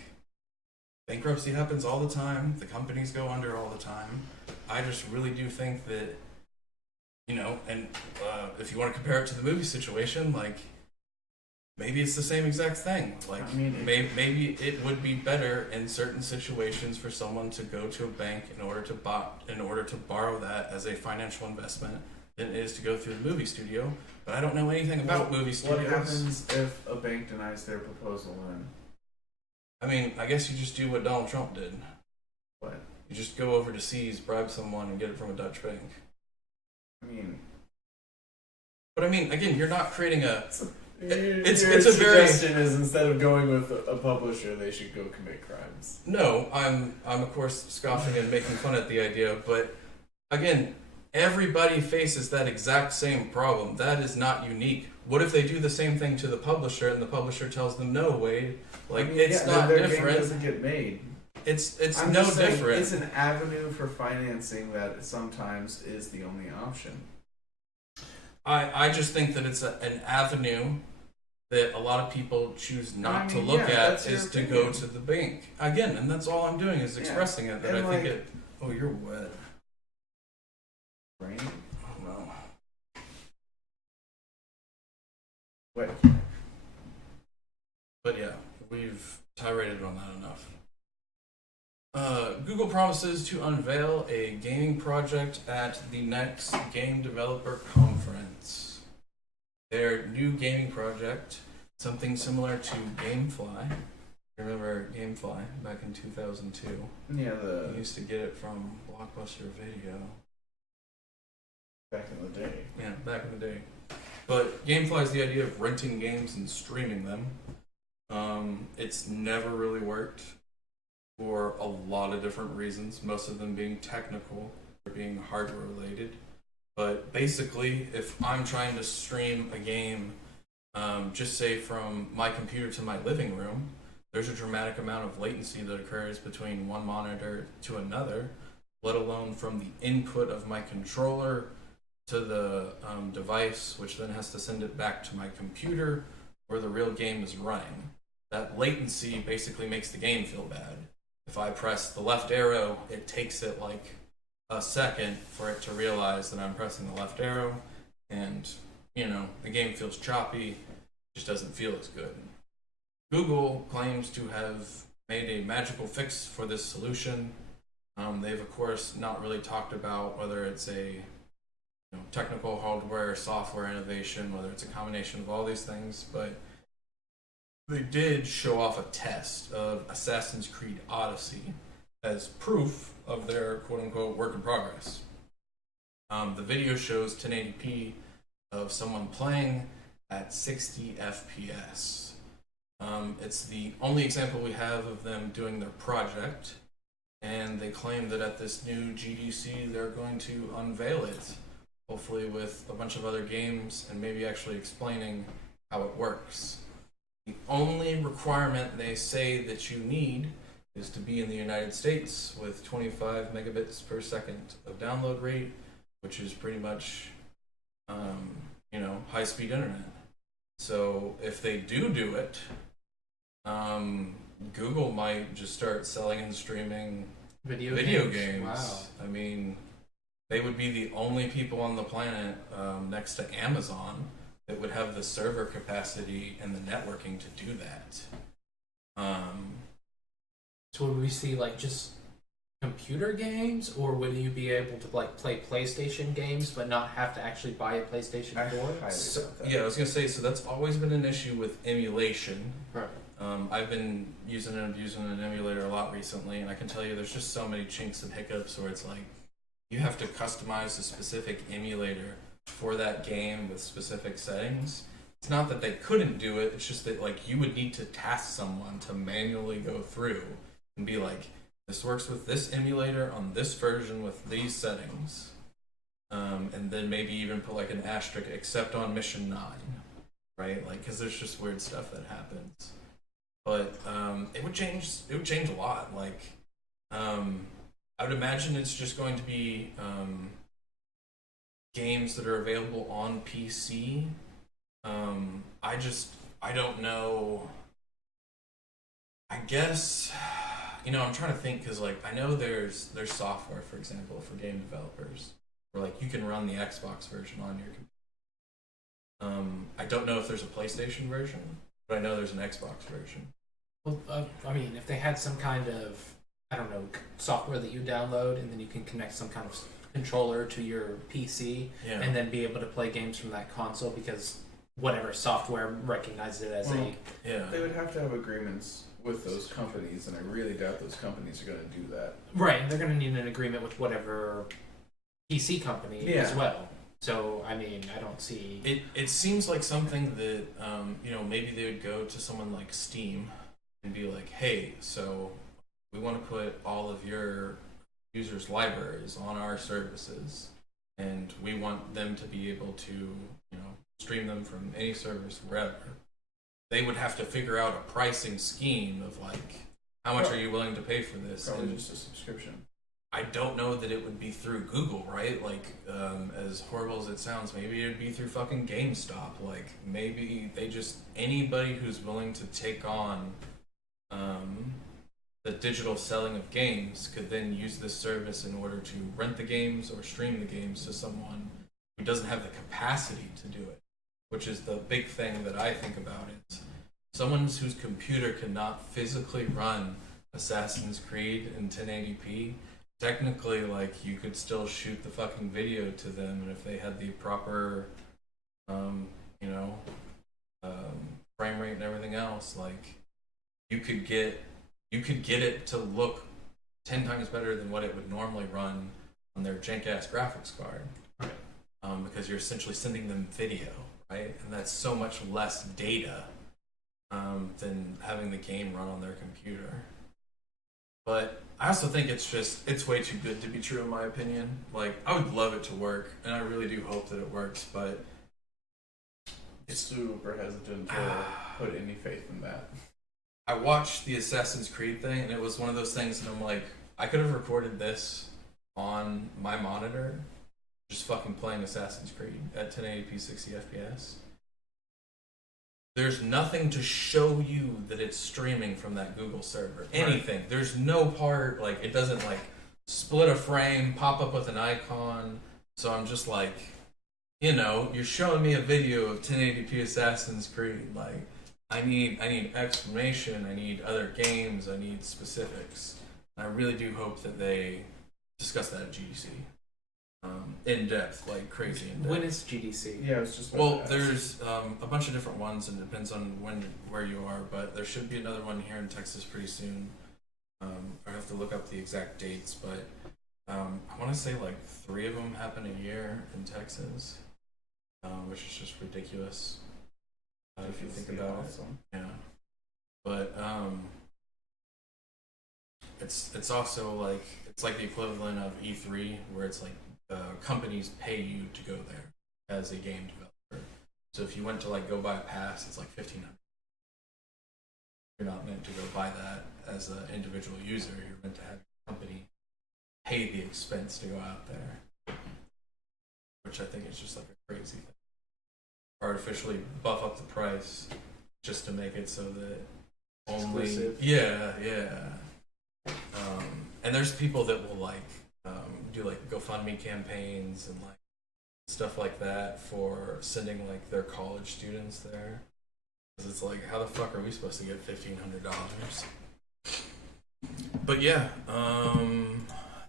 bankruptcy happens all the time. The companies go under all the time. I just really do think that, and if you want to compare it to the movie situation, like, maybe it's the same exact thing. Like, I mean, maybe it would be better in certain situations for someone to go to a bank in order to borrow that as a financial investment than it is to go through the movie studio. But I don't know anything about movie studios. What happens if a bank denies their proposal then? I mean, I guess you just do what Donald Trump did. What? You just go overseas, bribe someone, and get it from a Dutch bank. But I mean, again, you're not creating a. It's a very. Suggestion is instead of going with a publisher, they should go commit crimes. No, I'm of course scoffing and making fun at the idea, but again, everybody faces that exact same problem. That is not unique. What if they do the same thing to the publisher and the publisher tells them, no, Wade, it's not their different. Game doesn't get made. It's I'm no just saying, different. It's an avenue for financing that sometimes is the only option. I just think that it's an avenue that a lot of people choose not to look at is to go to the bank. Again, and that's all I'm doing is expressing it. That and I think it... Oh, you're wet. Rain? Oh, no. Wet. But yeah, we've tiraded on that enough. Google promises to unveil a gaming project at the next Game Developer Conference. Their new gaming project, something similar to GameFly. Remember GameFly back in 2002? Yeah, We used to get it from Blockbuster Video. back in the day. Yeah, back in the day. But GameFly is the idea of renting games and streaming them. It's never really worked for a lot of different reasons, most of them being technical or being hardware related. But basically, if I'm trying to stream a game, just say from my computer to my living room, there's a dramatic amount of latency that occurs between one monitor to another, let alone from the input of my controller to the device, which then has to send it back to my computer where the real game is running. That latency basically makes the game feel bad. If I press the left arrow, it takes it like a second for it to realize that I'm pressing the left arrow, and the game feels choppy, just doesn't feel as good. Google claims to have made a magical fix for this solution. They've of course not really talked about whether it's a technical hardware, software innovation, whether it's a combination of all these things, but they did show off a test of Assassin's Creed Odyssey as proof of their quote-unquote work in progress. The video shows 1080p of someone playing at 60 FPS. It's the only example we have of them doing their project, and they claim that at this new GDC they're going to unveil it, hopefully with a bunch of other games and maybe actually explaining how it works. The only requirement they say that you need is to be in the United States with 25 megabits per second of download rate, which is pretty much, high-speed internet. So if they do it, Google might just start selling and streaming video games. Wow. I mean, they would be the only people on the planet next to Amazon that would have the server capacity and the networking to do that. So would we see just computer games, or would you be able to play PlayStation games but not have to actually buy a PlayStation 4? Yeah, I was gonna say, so that's always been an issue with emulation. Right. I've been using and abusing an emulator a lot recently, and I can tell you there's just so many chinks and hiccups where it's like you have to customize a specific emulator for that game with specific settings. It's not that they couldn't do it, it's just that you would need to task someone to manually go through and be like, this works with this emulator on this version with these settings. And then maybe even put an asterisk except on mission 9, right? Because there's just weird stuff that happens. But it would change a lot. I would imagine it's just going to be games that are available on PC. I don't know I guess, I'm trying to think because like I know there's software, for example, for game developers where like you can run the Xbox version on your computer. I don't know if there's a PlayStation version, but I know there's an Xbox version. Well, I mean, if they had some kind of, I don't know, software that you download and then you can connect some kind of controller to your PC and then be able to play games from that console because whatever software recognizes it as They would have to have agreements with those companies, and I really doubt those companies are going to do that. Right, they're going to need an agreement with whatever PC company as well. So, I mean, I don't see... It seems like something that, maybe they would go to someone like Steam and be like, hey, so we want to put all of your users' libraries on our services, and we want them to be able to, stream them from any service wherever. They would have to figure out a pricing scheme of like, how much are you willing to pay for this? Probably just a subscription. I don't know that it would be through Google, right? Like, as horrible as it sounds, maybe it'd be through fucking GameStop. Like, maybe they just, anybody who's willing to take on the digital selling of games could then use this service in order to rent the games or stream the games to someone who doesn't have the capacity to do it, which is the big thing that I think about is someone whose computer cannot physically run Assassin's Creed in 1080p. Technically, like, you could still shoot the fucking video to them, and if they had the proper, frame rate and everything else, like, you could get it to look 10 times better than what it would normally run on their jank-ass graphics card. Right. Because you're essentially sending them video, right? And that's so much less data than having the game run on their computer. But I also think it's way too good to be true in my opinion. Like, I would love it to work, and I really do hope that it works, but it's super hesitant to put any faith in that. I watched the Assassin's Creed thing, and it was one of those things, and I'm like, I could have recorded this on my monitor, just fucking playing Assassin's Creed at 1080p 60 FPS. There's nothing to show you that it's streaming from that Google server. Anything. Right. There's no part, like, it doesn't, like, split a frame, pop up with an icon. So I'm just like, you're showing me a video of 1080p Assassin's Creed. Like, I need explanation, I need other games, I need specifics. And I really do hope that they discuss that at GDC. In depth, like crazy in depth. When is GDC? Yeah, it was just. Well, there's a bunch of different ones, and it depends on where you are. But there should be another one here in Texas pretty soon. I have to look up the exact dates, but I want to say like 3 of them happen a year in Texas, which is just ridiculous if you think about it. Yeah, but it's also like it's like the equivalent of E3, where it's like. Companies pay you to go there as a game developer. So if you went to like go buy a pass, it's like $1,500. You're not meant to go buy that as an individual user. You're meant to have your company pay the expense to go out there, which I think is just like a crazy thing. Artificially buff up the price just to make it so that only exclusive. Yeah. And there's people that will like do like GoFundMe campaigns and like stuff like that for sending like their college students there. Because it's like, how the fuck are we supposed to get $1,500? But yeah,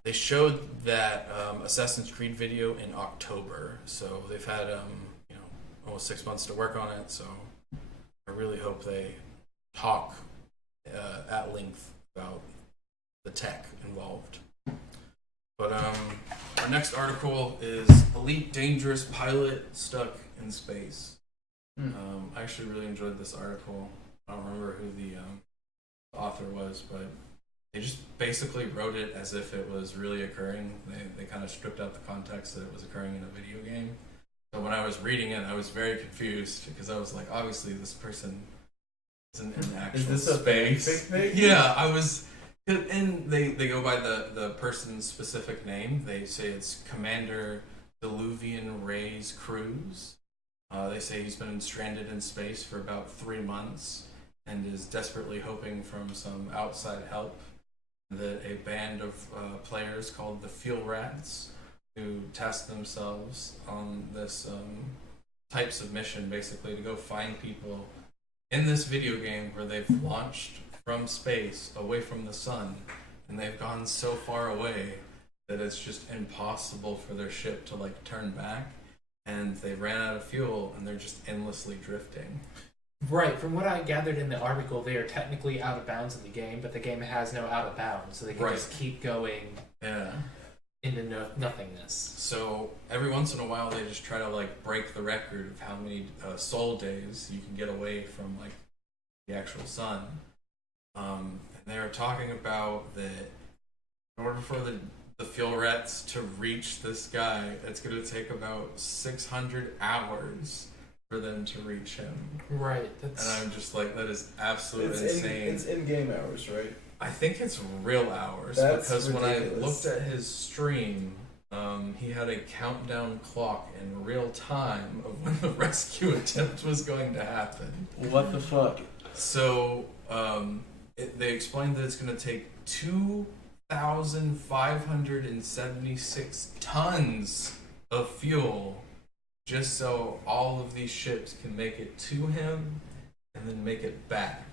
they showed that Assassin's Creed video in October, so they've had almost 6 months to work on it. So I really hope they talk at length about the tech involved. But our next article is Elite Dangerous Pilot Stuck in Space. I actually really enjoyed this article. I don't remember who the author was, but they just basically wrote it as if it was really occurring. They kind of stripped out the context that it was occurring in a video game. So when I was reading it, I was very confused because I was like, obviously this person isn't in actual space. Is this a fanfic thing? Yeah, I was... And they go by the person's specific name. They say it's Commander Diluvian Ray's Cruz. They say he's been stranded in space for about 3 months. and is desperately hoping from some outside help that a band of players called the Fuel Rats, who task themselves on this type submission, basically to go find people in this video game where they've launched from space away from the sun, and they've gone so far away that it's just impossible for their ship to like turn back, and they ran out of fuel and they're just endlessly drifting. Right, from what I gathered in the article, they are technically out of bounds in the game, but the game has no out of bounds, so they can just keep going into nothingness. So every once in a while, they just try to like break the record of how many soul days you can get away from like the actual sun. And they were talking about that in order for the fuel rats to reach this guy, it's going to take about 600 hours for them to reach him. Right. And I'm just like, that is absolutely insane. It's in-game hours, right? I think it's real hours. That's because ridiculous. When I looked at his stream, he had a countdown clock in real time of when the rescue attempt was going to happen. What the fuck? So they explained that it's going to take 2,576 tons of fuel just so all of these ships can make it to him and then make it back.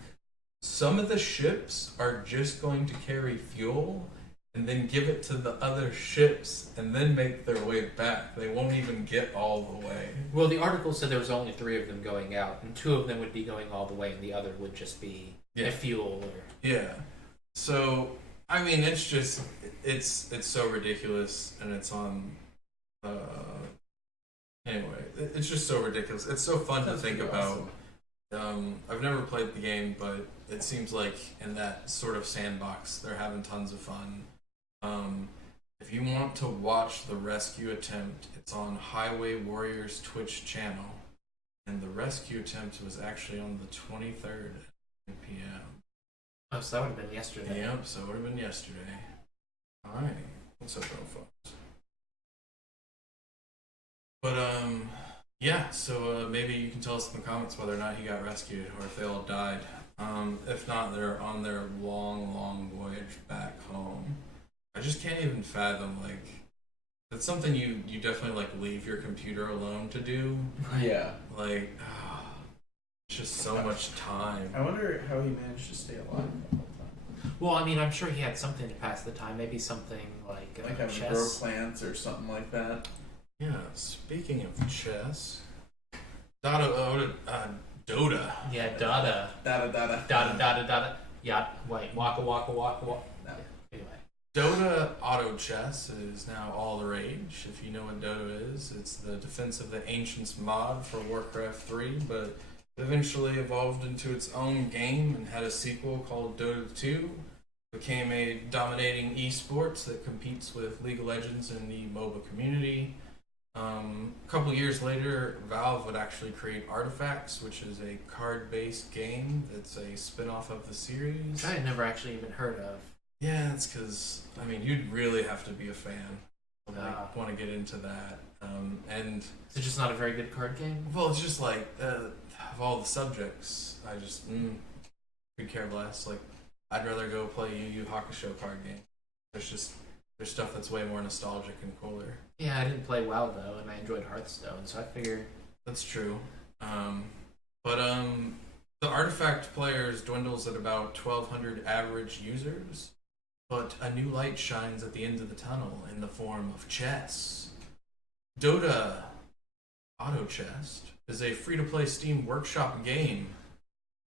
Some of the ships are just going to carry fuel and then give it to the other ships and then make their way back. They won't even get all the way. Well, the article said there was only 3 of them going out, and 2 of them would be going all the way, and the other would just be a fuel. Yeah. So, I mean, it's just, it's so ridiculous, and it's on, anyway, it's just so ridiculous. It's so fun to think about. I've never played the game, but it seems like in that sort of sandbox, they're having tons of fun. If you want to watch the rescue attempt, it's on Highway Warriors Twitch channel, and the rescue attempt was actually on the 23rd at 9 p.m. Oh, so that would have been yesterday. Yep, so it would have been yesterday. Alright, what's up, folks? But, yeah, so maybe you can tell us in the comments whether or not he got rescued, or if they all died. If not, they're on their long, long voyage back home. I just can't even fathom, like, that's something you definitely, like, leave your computer alone to do. Yeah. Like, it's just so much time. I wonder how he managed to stay alive the whole time. Well, I mean, I'm sure he had something to pass the time. Maybe something like Like having to grow plants or something like that. Yeah, speaking of chess, DOTA. Yeah, DOTA. DOTA. Yeah, wait, waka. No. Anyway. DOTA Auto Chess is now all the rage. If you know what Dota is, it's the Defense of the Ancients mod for Warcraft 3, but eventually evolved into its own game and had a sequel called Dota 2. Became a dominating esports that competes with League of Legends in the MOBA community. A couple years later, Valve would actually create Artifacts, which is a card-based game that's a spin-off of the series. I had never actually even heard of. Yeah, that's because, I mean, you'd really have to be a fan to want to get into that. And is it just not a very good card game? Well, it's just like, of all the subjects, I just could care less. Like, I'd rather go play Yu Yu Hakusho card game. There's stuff that's way more nostalgic and cooler. Yeah, I didn't play WoW though, and I enjoyed Hearthstone, so I figure that's true. The Artifact players dwindles at about 1,200 average users, but a new light shines at the end of the tunnel in the form of chess. DOTA Auto Chess is a free-to-play Steam Workshop game,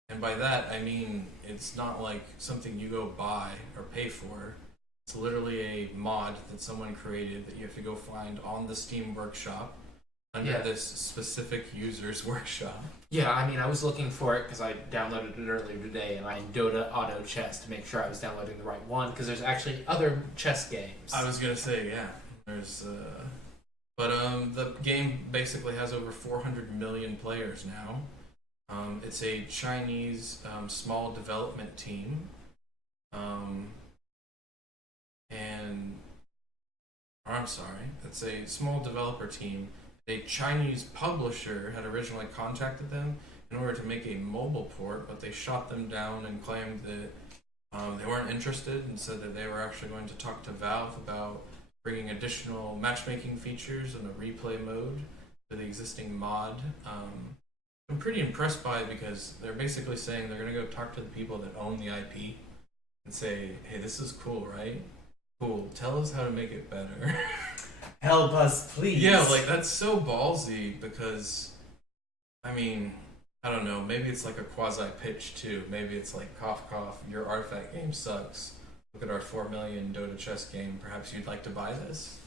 and by that I mean it's not like something you go buy or pay for. It's literally a mod that someone created that you have to go find on the Steam Workshop under this specific user's workshop. Yeah, I mean, I was looking for it because I downloaded it earlier today, and I DOTA Auto Chess to make sure I was downloading the right one, because there's actually other chess games. I was gonna say, yeah, there's, the game basically has over 400 million players now. It's a Chinese small development team, it's a small developer team. A Chinese publisher had originally contacted them and in order to make a mobile port, but they shot them down and claimed that they weren't interested and said that they were actually going to talk to Valve about bringing additional matchmaking features and a replay mode to the existing mod. I'm pretty impressed by it because they're basically saying they're going to go talk to the people that own the IP and say, hey, this is cool, right? Cool. Tell us how to make it better. Help us, please. Yeah, like, that's so ballsy because, I mean, I don't know, maybe it's like a quasi-pitch too. Maybe it's like, cough, cough, your Artifact game sucks. Look at our 4 million DOTA Chess game. Perhaps you'd like to buy this?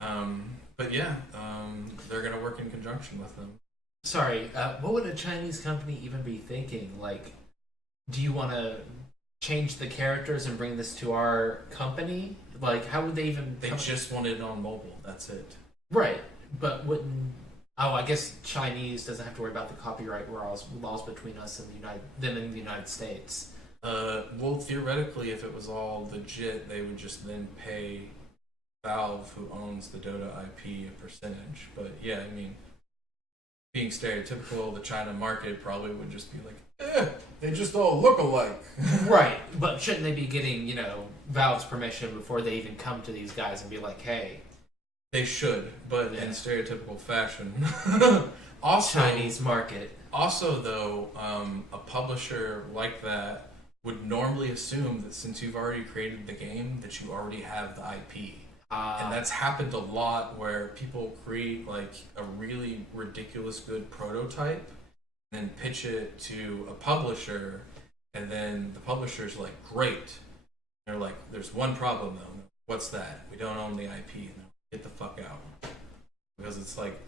But yeah, they're going to work in conjunction with them. Sorry, what would a Chinese company even be thinking? Like, do you want to change the characters and bring this to our company? Like, how would they even... They just want it on mobile. That's it. Right, but wouldn't... Oh, I guess Chinese doesn't have to worry about the copyright laws between us and them in the United States. Well, theoretically, if it was all legit, they would just then pay Valve, who owns the Dota IP, a percentage. But yeah, I mean, being stereotypical, the China market probably would just be like, they just all look alike. Right, but shouldn't they be getting, Valve's permission before they even come to these guys and be like, hey... They should, but in stereotypical fashion. Also, Chinese market. Also, though, a publisher like that would normally assume that since you've already created the game, that you already have the IP. And that's happened a lot where people create like a really ridiculous good prototype and then pitch it to a publisher, and then the publisher's like, great. They're like, there's one problem though. What's that? We don't own the IP. And get the fuck out. Because it's like,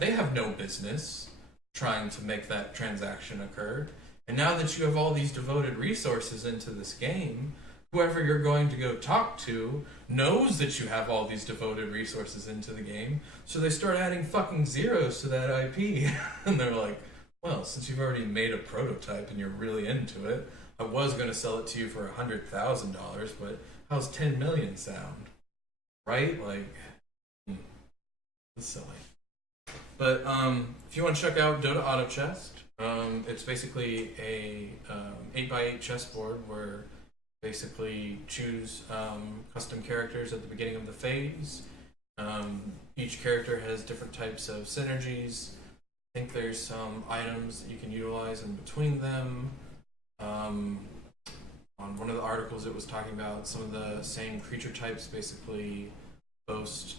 they have no business trying to make that transaction occur. And now that you have all these devoted resources into this game, whoever you're going to go talk to knows that you have all these devoted resources into the game, so they start adding fucking zeros to that IP. And they're like, well, since you've already made a prototype and you're really into it, I was going to sell it to you for $100,000, but how's 10 million sound? Right? Like... It's silly. But if you want to check out DOTA Auto Chess, it's basically a 8x8 chessboard where basically choose custom characters at the beginning of the phase. Each character has different types of synergies. I think there's some items that you can utilize in between them. On one of the articles it was talking about some of the same creature types basically boost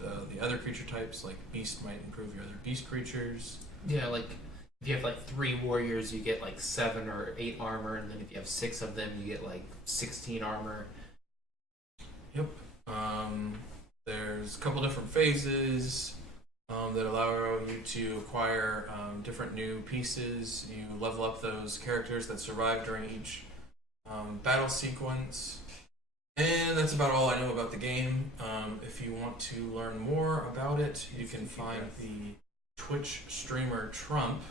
the other creature types, like Beast might improve your other Beast creatures. Yeah, like if you have like 3 warriors, you get like 7 or 8 armor, and then if you have 6 of them, you get like 16 armor. Yep. There's a couple different phases that allow you to acquire different new pieces. You level up those characters that survive during each battle sequence. And that's about all I know about the game. If you want to learn more about it, you can find the Twitch streamer Trump.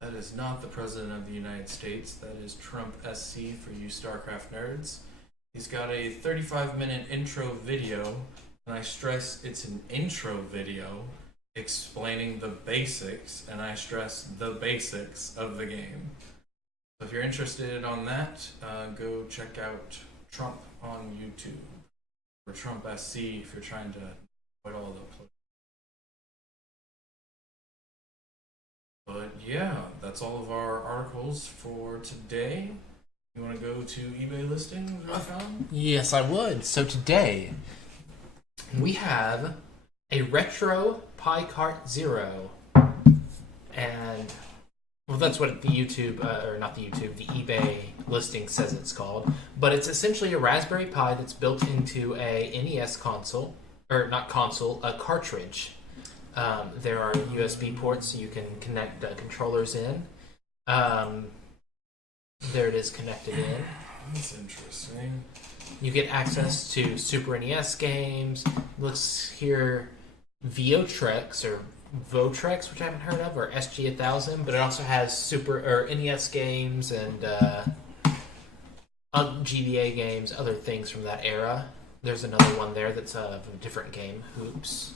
That is not the President of the United States. That is Trump SC for you StarCraft nerds. He's got a 35-minute intro video, and I stress it's an intro video explaining the basics, and I stress the basics of the game. So if you're interested on that, go check out Trump on YouTube, or Trump SC if you're trying to avoid all the play. But yeah, that's all of our articles for today. You want to go to eBay listings, Rafael? Yes, I would. So today, we have a retro Pie Cart Zero, and well, that's what the YouTube, or not the YouTube, the eBay listing says it's called. But it's essentially a Raspberry Pi that's built into a NES console, or not console, a cartridge. There are USB ports so you can connect controllers in. There it is connected in. That's interesting. You get access to Super NES games. Looks here, Votrex or Votrex, which I haven't heard of, or SG-1000, but it also has Super or NES games and GBA games, other things from that era. There's another one there that's a different game, Hoops.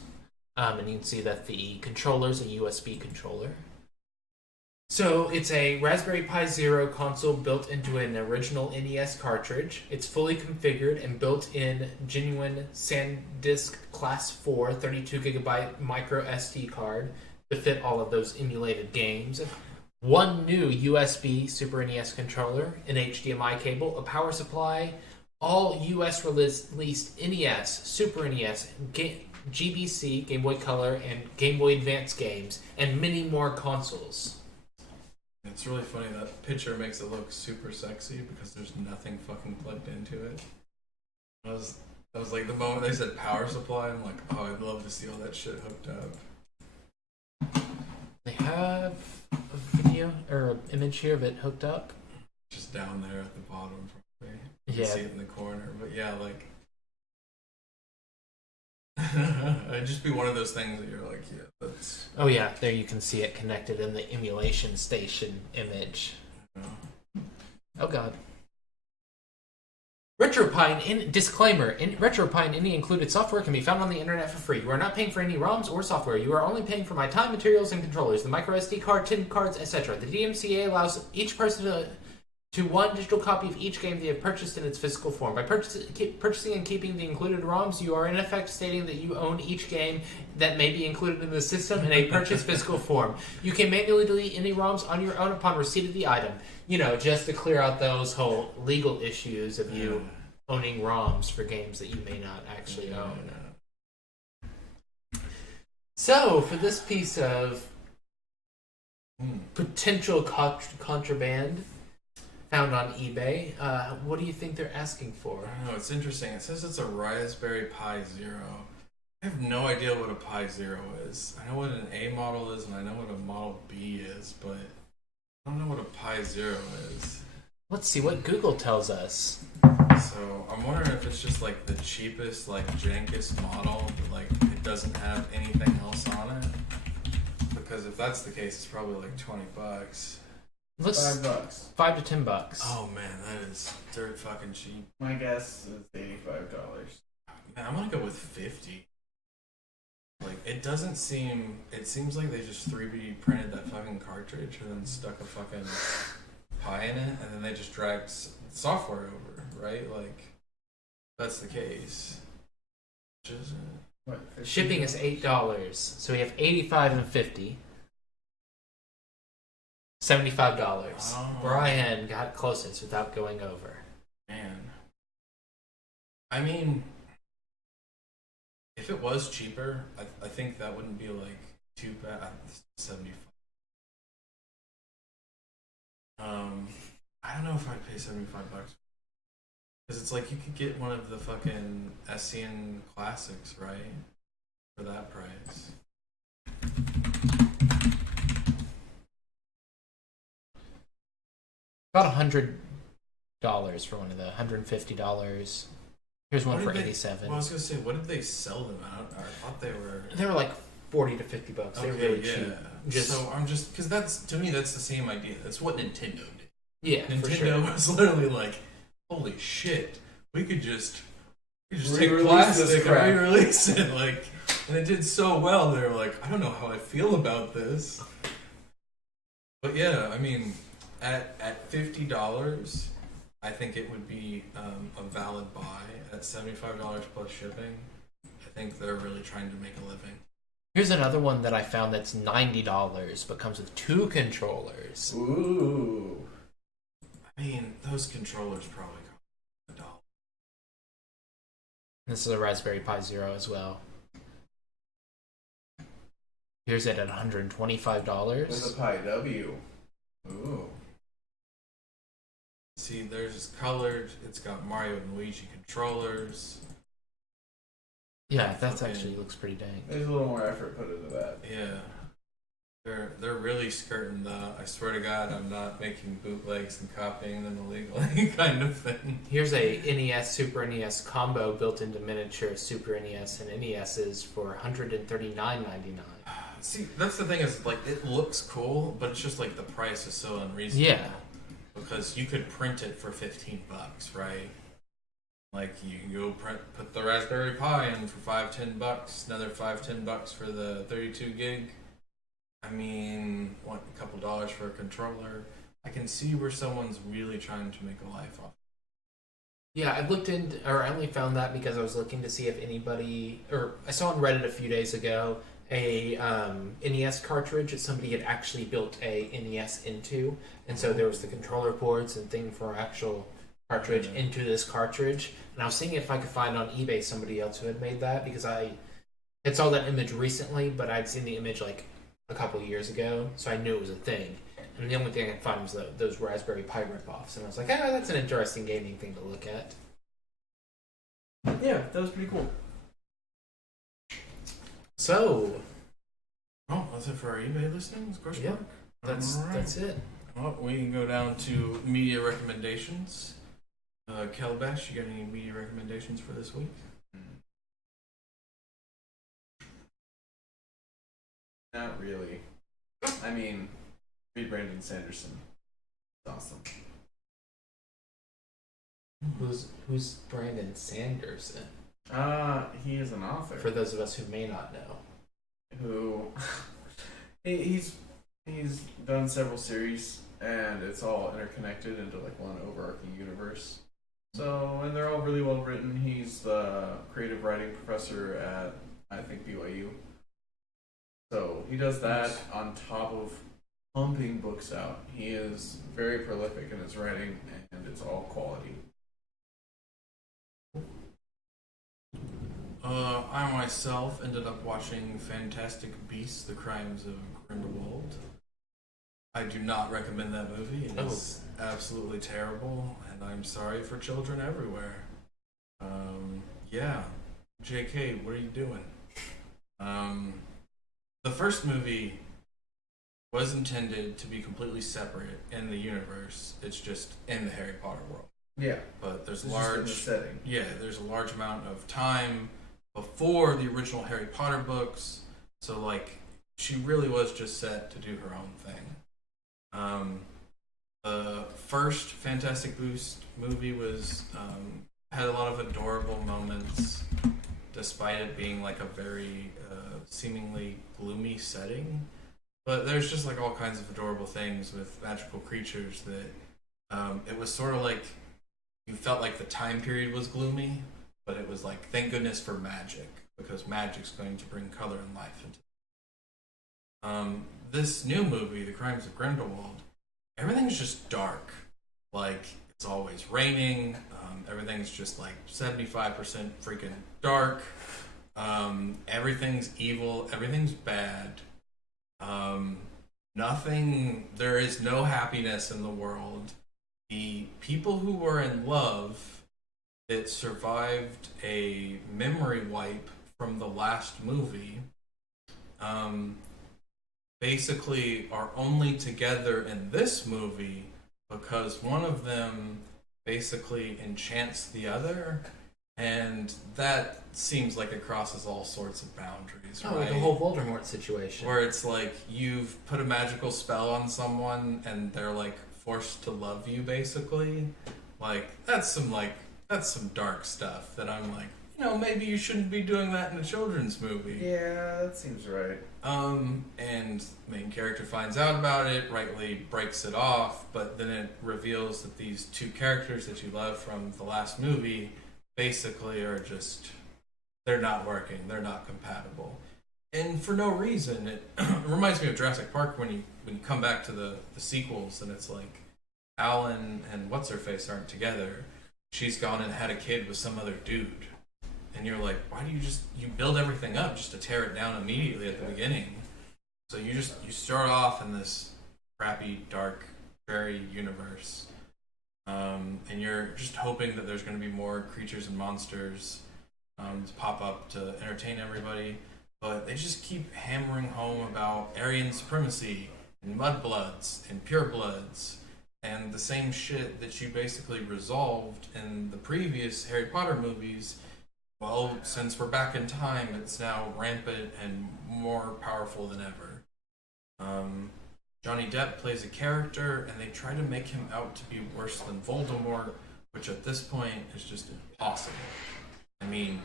And you can see that the controller's a USB controller. So it's a Raspberry Pi Zero console built into an original NES cartridge. It's fully configured and built in genuine SanDisk Class 4 32GB micro SD card to fit all of those emulated games. One new USB Super NES controller, an HDMI cable, a power supply, all US released NES, Super NES, GBC, Game Boy Color, and Game Boy Advance games, and many more consoles. It's really funny that picture makes it look super sexy because there's nothing fucking plugged into it. That was like the moment they said power supply, I'm like, oh, I'd love to see all that shit hooked up. They have a video or an image here of it hooked up. Just down there at the bottom, probably. You Yeah. can see it in the corner, but yeah, like it'd just be one of those things that you're like, yeah, that's. Oh yeah, there you can see it connected in the emulation station image. You know. Oh god. RetroPie disclaimer: RetroPie and any included software can be found on the internet for free. You are not paying for any ROMs or software. You are only paying for my time, materials, and controllers, the micro SD card, tin cards, etc. The DMCA allows each person to one digital copy of each game they have purchased in its physical form. By purchasing and keeping the included ROMs, you are in effect stating that you own each game that may be included in the system in a purchased physical form. You can manually delete any ROMs on your own upon receipt of the item. You know, just to clear out those whole legal issues of you owning ROMs for games that you may not actually own. So, for this piece of potential contraband found on eBay, what do you think they're asking for? I don't know, it's interesting. It says it's a Raspberry Pi Zero. I have no idea what a Pi Zero is. I know what an A model is and I know what a Model B is, but I don't know what a Pi Zero is. Let's see what Google tells us. So I'm wondering if it's just like the cheapest, like jankest model, but like it doesn't have anything else on it. Because if that's the case, it's probably like $20. Let's $5. $5 to $10. Oh man, that is dirt fucking cheap. My guess is $85. Man, I'm gonna go with 50. Like it doesn't seem. It seems like they just 3D printed that fucking cartridge and then stuck a fucking pie in it, and then they just dragged software over, right? Like that's the case. Which is What, 50? Shipping is $8, so we have 85 and 50. $75. Oh. Brian got closest without going over. man. I mean, if it was cheaper, I think that wouldn't be like too bad. 75. I don't know if I'd pay $75 because it's like you could get one of the fucking SCN classics, right, for that price. About $100 for one of the $150. Here's one What for did they- 87. Well, I was gonna say, what did they sell them at? I thought they were. They were like $40 to $50. They were really cheap. So I'm just because that's to me that's the same idea. That's what Nintendo did. Yeah, Nintendo for sure. was literally like, "Holy shit, we could just take Re-release this plastic crap." and re-release it." Like, and it did so well. They were like, "I don't know how I feel about this," but yeah, I mean, at $50, I think it would be a valid buy. At $75 plus shipping, I think they're really trying to make a living. Here's another one that I found that's $90 but comes with 2 controllers. Ooh. I mean, those controllers probably cost $1. This is a Raspberry Pi Zero as well. Here's it at $125. With a Pi W. Ooh. See, there's colored. It's got Mario and Luigi controllers. Yeah, that Okay. actually looks pretty dang. There's a little more effort put into that. Yeah, they're really skirting the. I swear to God, I'm not making bootlegs and copying them illegally kind of thing. Here's a NES Super NES combo built into miniature Super NES and NESs for $139.99. See, that's the thing is like it looks cool, but it's just like the price is so unreasonable. Yeah. Because you could print it for $15, right? Like you can go put the Raspberry Pi in for $5-10, another $5-10 for the 32 gig. I mean, want a couple dollars for a controller. I can see where someone's really trying to make a life off. Yeah, I looked in, or I only found that because I was looking to see if anybody, or I saw on Reddit a few days ago a NES cartridge that somebody had actually built a NES into, and so there was the controller ports and thing for actual cartridge into this cartridge, and I was seeing if I could find on eBay somebody else who had made that, because I had saw that image recently, but I'd seen the image like a couple of years ago, so I knew it was a thing. And the only thing I could find was those Raspberry Pi ripoffs, and I was like, ah, that's an interesting gaming thing to look at. Yeah, that was pretty cool. So, Oh, that's it for our eBay listings? Question Yep. mark? Alright. that's it. Well, we can go down to media recommendations. Kelbash, you got any media recommendations for this week? Not really. I mean, read Brandon Sanderson. It's awesome. Who's Brandon Sanderson? He is an author For those of us who may not know. who he's done several series, and it's all interconnected into like one overarching universe. So, and they're all really well written. He's the creative writing professor at, I think, BYU. So he does that on top of pumping books out. He is very prolific in his writing, and it's all quality. I myself ended up watching Fantastic Beasts: The Crimes of Grindelwald. I do not recommend that movie. It is absolutely terrible, and I'm sorry for children everywhere. Yeah. JK, what are you doing? The first movie was intended to be completely separate in the universe. It's just in the Harry Potter world. Yeah, But there's it's just in the setting. there's a large amount of time before the original Harry Potter books. So like she really was just set to do her own thing. The first Fantastic Beasts movie was had a lot of adorable moments, despite it being like a very seemingly gloomy setting. But there's just like all kinds of adorable things with magical creatures that it was sort of like you felt like the time period was gloomy, but it was like, thank goodness for magic, because magic's going to bring color and life into this new movie, The Crimes of Grindelwald. Everything's just dark. Like, it's always raining. Everything's just like 75% freaking dark. Everything's evil. Everything's bad. There is no happiness in the world. The people who were in love that survived a memory wipe from the last movie basically are only together in this movie because one of them basically enchants the other, and that seems like it crosses all sorts of boundaries, right? The whole Voldemort situation. Where it's like you've put a magical spell on someone and they're like forced to love you, basically. Like that's some dark stuff that I'm like, maybe you shouldn't be doing that in a children's movie. Yeah, that seems right. And main character finds out about it, rightly breaks it off, but then it reveals that these two characters that you love from the last movie basically are just, they're not working, they're not compatible. And for no reason. It reminds me of Jurassic Park when you come back to the sequels and it's like Alan and What's-Her-Face aren't together. She's gone and had a kid with some other dude. And you're like, why do you build everything up just to tear it down immediately at the beginning? So you start off in this crappy, dark, dreary universe. And you're just hoping that there's going to be more creatures and monsters to pop up to entertain everybody. But they just keep hammering home about Aryan supremacy and mudbloods and purebloods and the same shit that you basically resolved in the previous Harry Potter movies. Well, since we're back in time, it's now rampant and more powerful than ever. Johnny Depp plays a character, and they try to make him out to be worse than Voldemort, which at this point is just impossible. I mean,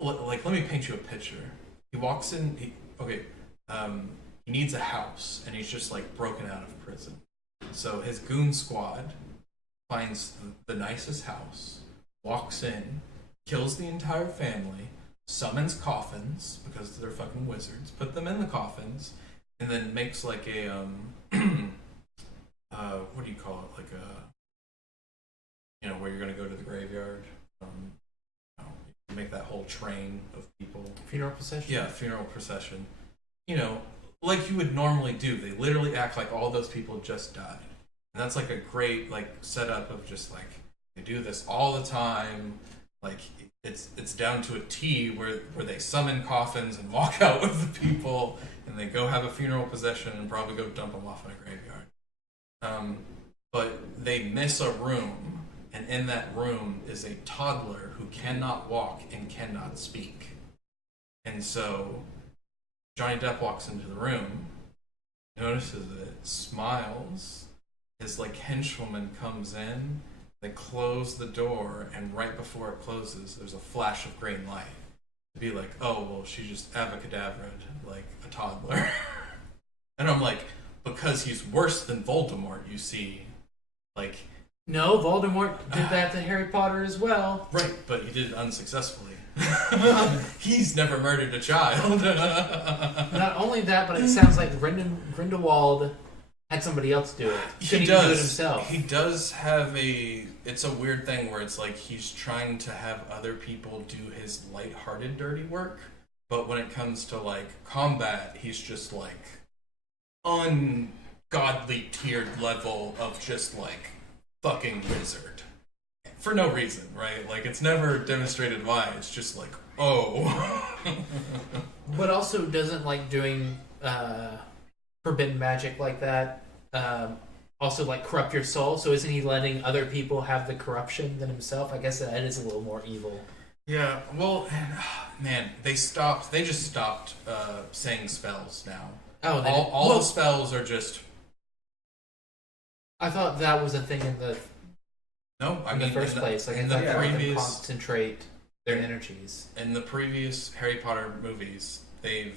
let me paint you a picture. He walks in, he needs a house, and he's just like broken out of prison. So his goon squad finds the nicest house, walks in, kills the entire family, summons coffins because they're fucking wizards, put them in the coffins, and then makes like a what do you call it? Like where you're gonna go to the graveyard. You make that whole train of people. Funeral procession? Yeah, funeral procession. Like you would normally do. They literally act like all those people just died. And that's like a great like setup of just like they do this all the time. Like it's down to a T where they summon coffins and walk out with the people, and they go have a funeral procession and probably go dump them off in a graveyard. But they miss a room, and in that room is a toddler who cannot walk and cannot speak. And so Johnny Depp walks into the room, notices it, smiles. His like henchwoman comes in, they close the door, and right before it closes, there's a flash of green light. To be like, oh, well, she just avacadabra'd like a toddler. And I'm like, because he's worse than Voldemort, you see. Like, no, Voldemort did that to Harry Potter as well. right, but he did it unsuccessfully. He's never murdered a child. Not only that, but it sounds like Grindelwald had somebody else do it. He Do it does. himself. He does have it's a weird thing where it's like he's trying to have other people do his lighthearted dirty work, but when it comes to like combat, he's just like ungodly tiered level of just like fucking wizard. For no reason, right? Like, it's never demonstrated why. It's just like, oh. But also doesn't like doing forbidden magic like that also like corrupt your soul? So isn't he letting other people have the corruption than himself? I guess that is a little more evil. Yeah, well, man, they just stopped saying spells now. Oh, all the spells are just... I thought that was a thing in the first place. Like, in I the thought they let them previous... concentrate their energies. In the previous Harry Potter movies, they've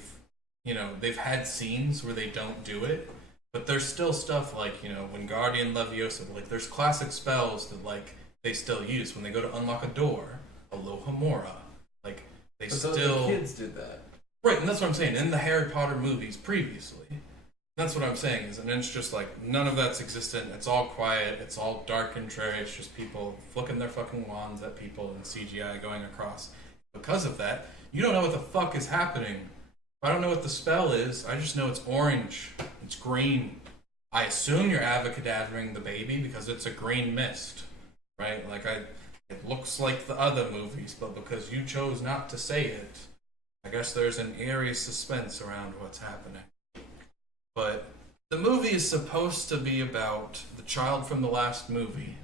had scenes where they don't do it, but there's still stuff like, Wingardium Leviosa, like there's classic spells that like they still use when they go to unlock a door, Alohomora, like they but still... the kids did that. Right, and that's what I'm saying, in the Harry Potter movies previously. That's what I'm saying, and it's just like, none of that's existent, it's all quiet, it's all dark and dreary, it's just people flicking their fucking wands at people and CGI going across. Because of that, you don't know what the fuck is happening. I don't know what the spell is, I just know it's orange, it's green. I assume you're avacadavering the baby because it's a green mist, right? Like, it looks like the other movies, but because you chose not to say it, I guess there's an eerie suspense around what's happening. But the movie is supposed to be about the child from the last movie,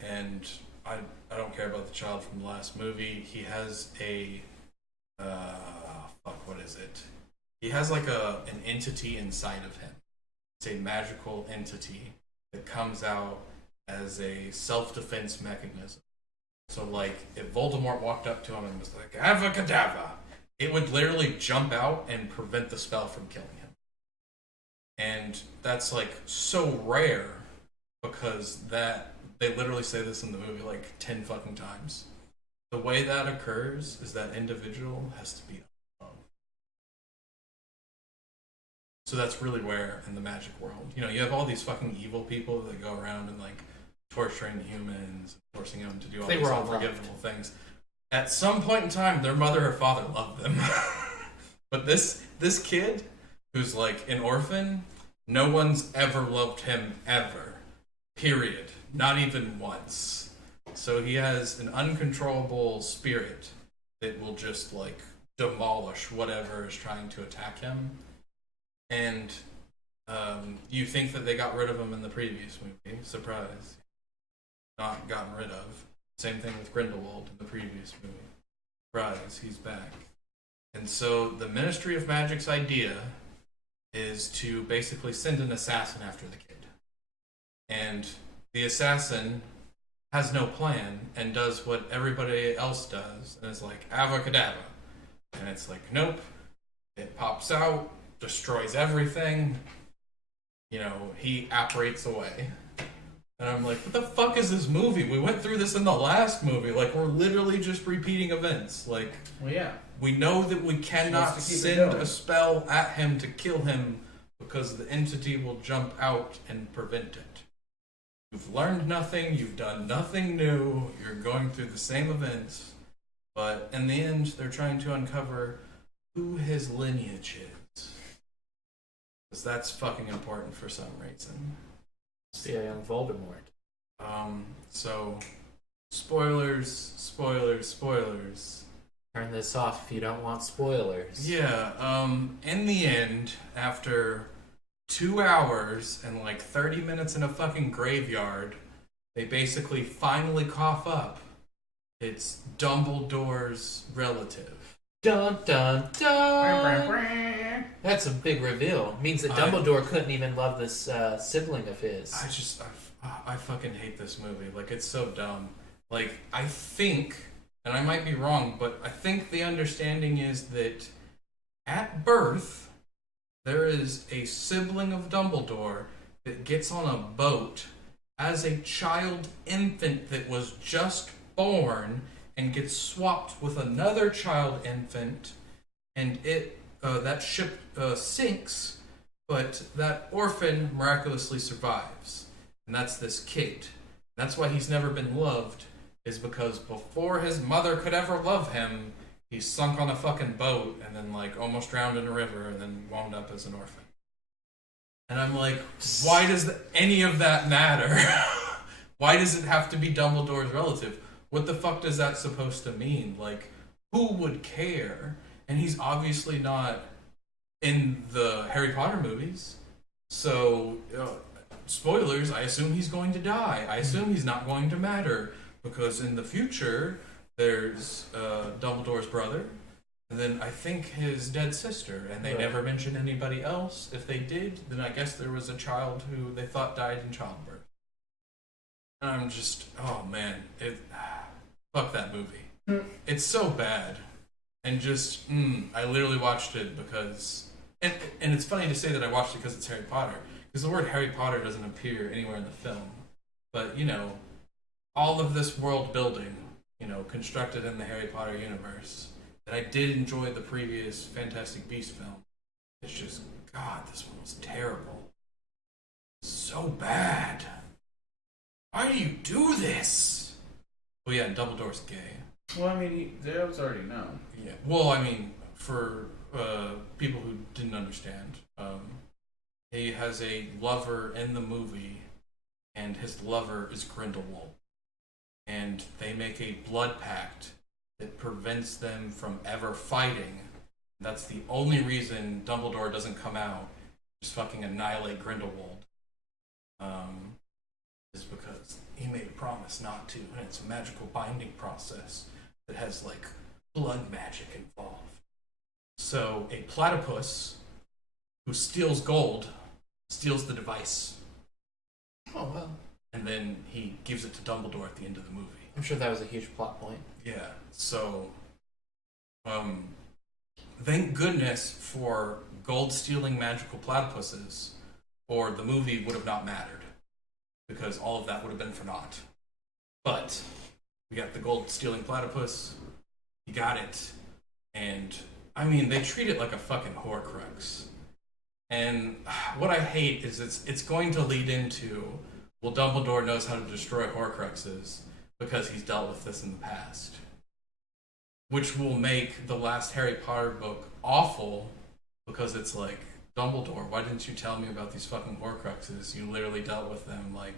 and I don't care about the child from the last movie. He has a what is it? He has like an entity inside of him. It's a magical entity that comes out as a self-defense mechanism. So like, if Voldemort walked up to him and was like, "Avacadabra," it would literally jump out and prevent the spell from killing him. And that's like so rare because they literally say this in the movie like 10 fucking times. The way that occurs is that individual has to be alone. So that's really rare in the magic world. You have all these fucking evil people that go around and like torturing humans, forcing them to do all these unforgivable things. At some point in time, their mother or father loved them. But this kid, who's like an orphan, no one's ever loved him ever. Period. Not even once. So he has an uncontrollable spirit that will just like demolish whatever is trying to attack him. And you think that they got rid of him in the previous movie. Surprise. Not gotten rid of. Same thing with Grindelwald in the previous movie. Surprise, he's back. And so the Ministry of Magic's idea is to basically send an assassin after the kid. And the assassin has no plan and does what everybody else does, and it's like, avacadabra. And it's like, nope. It pops out, destroys everything. He apparates away. And I'm like, what the fuck is this movie? We went through this in the last movie. Like, we're literally just repeating events. Like, Well, yeah. we know that we cannot Supposed to keep it send going. a spell at him to kill him because the entity will jump out and prevent it. You've learned nothing, you've done nothing new, you're going through the same events, but in the end, they're trying to uncover who his lineage is. Because that's fucking important for some reason. See a young Voldemort. So, spoilers. Turn this off if you don't want spoilers. Yeah, in the end, after 2 hours and like 30 minutes in a fucking graveyard, they basically finally cough up. It's Dumbledore's relative. Dun dun dun! That's a big reveal. Means that Dumbledore couldn't even love this sibling of his. I fucking hate this movie. Like, it's so dumb. Like, I think, and I might be wrong, but I think the understanding is that at birth, there is a sibling of Dumbledore that gets on a boat as a child infant that was just born and gets swapped with another child infant, and that ship sinks, but that orphan miraculously survives. And that's this kid. That's why he's never been loved, is because before his mother could ever love him, he sunk on a fucking boat and then like almost drowned in a river and then wound up as an orphan. And I'm like, why does any of that matter? Why does it have to be Dumbledore's relative? What the fuck does that supposed to mean? Like, who would care? And he's obviously not in the Harry Potter movies. So, spoilers, I assume he's going to die. I assume he's not going to matter. Because in the future, there's Dumbledore's brother, and then I think his dead sister, and they never mention anybody else. If they did, then I guess there was a child who they thought died in childbirth. And I'm just, oh man, fuck that movie. It's so bad. And just, I literally watched it because, and it's funny to say that I watched it because it's Harry Potter, because the word Harry Potter doesn't appear anywhere in the film. But, all of this world building, constructed in the Harry Potter universe, that I did enjoy the previous Fantastic Beasts film. It's just, God, this one was terrible. So bad. Why do you do this? Well, yeah, Dumbledore's gay. Well, I mean, that was already known. Yeah. Well, I mean, for people who didn't understand, he has a lover in the movie, and his lover is Grindelwald. And they make a blood pact that prevents them from ever fighting. That's the only reason Dumbledore doesn't come out, just fucking annihilate Grindelwald. Is because he made a promise not to, and it's a magical binding process that has, like, blood magic involved. So, a platypus who steals gold steals the device. Oh, well. And then he gives it to Dumbledore at the end of the movie. I'm sure that was a huge plot point. Yeah, so, thank goodness for gold-stealing magical platypuses, or the movie would have not mattered, because all of that would have been for naught. But we got the gold-stealing platypus, you got it, and, I mean, they treat it like a fucking Horcrux. And what I hate is it's going to lead into, well, Dumbledore knows how to destroy Horcruxes, because he's dealt with this in the past. Which will make the last Harry Potter book awful, because it's like, Dumbledore, why didn't you tell me about these fucking Horcruxes? You literally dealt with them, like,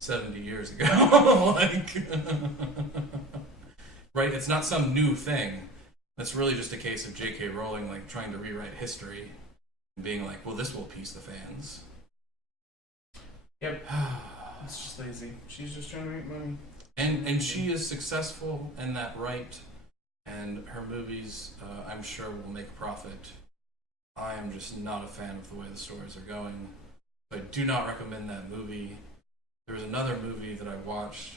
70 years ago. Like, right? It's not some new thing. It's really just a case of J.K. Rowling, like, trying to rewrite history and being like, well, this will appease the fans. Yep. It's just lazy. She's just trying to make money. And she is successful in that right, and her movies, I'm sure, will make profit. I am just not a fan of the way the stories are going. I do not recommend that movie. There was another movie that I watched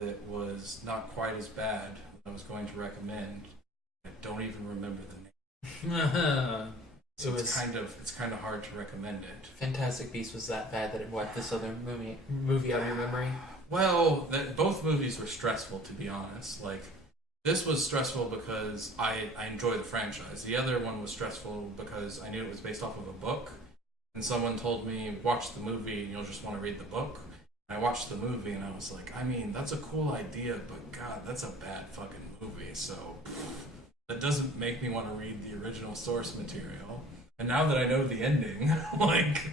that was not quite as bad that I was going to recommend. I don't even remember the name. So It it's kind of hard to recommend it. Fantastic Beasts was that bad that it wiped this other movie out of your memory. Well, both movies were stressful, to be honest. Like, this was stressful because I enjoy the franchise. The other one was stressful because I knew it was based off of a book, and someone told me, watch the movie and you'll just want to read the book. And I watched the movie and I was like, I mean, that's a cool idea, but God, that's a bad fucking movie, so that doesn't make me want to read the original source material. And now that I know the ending, like...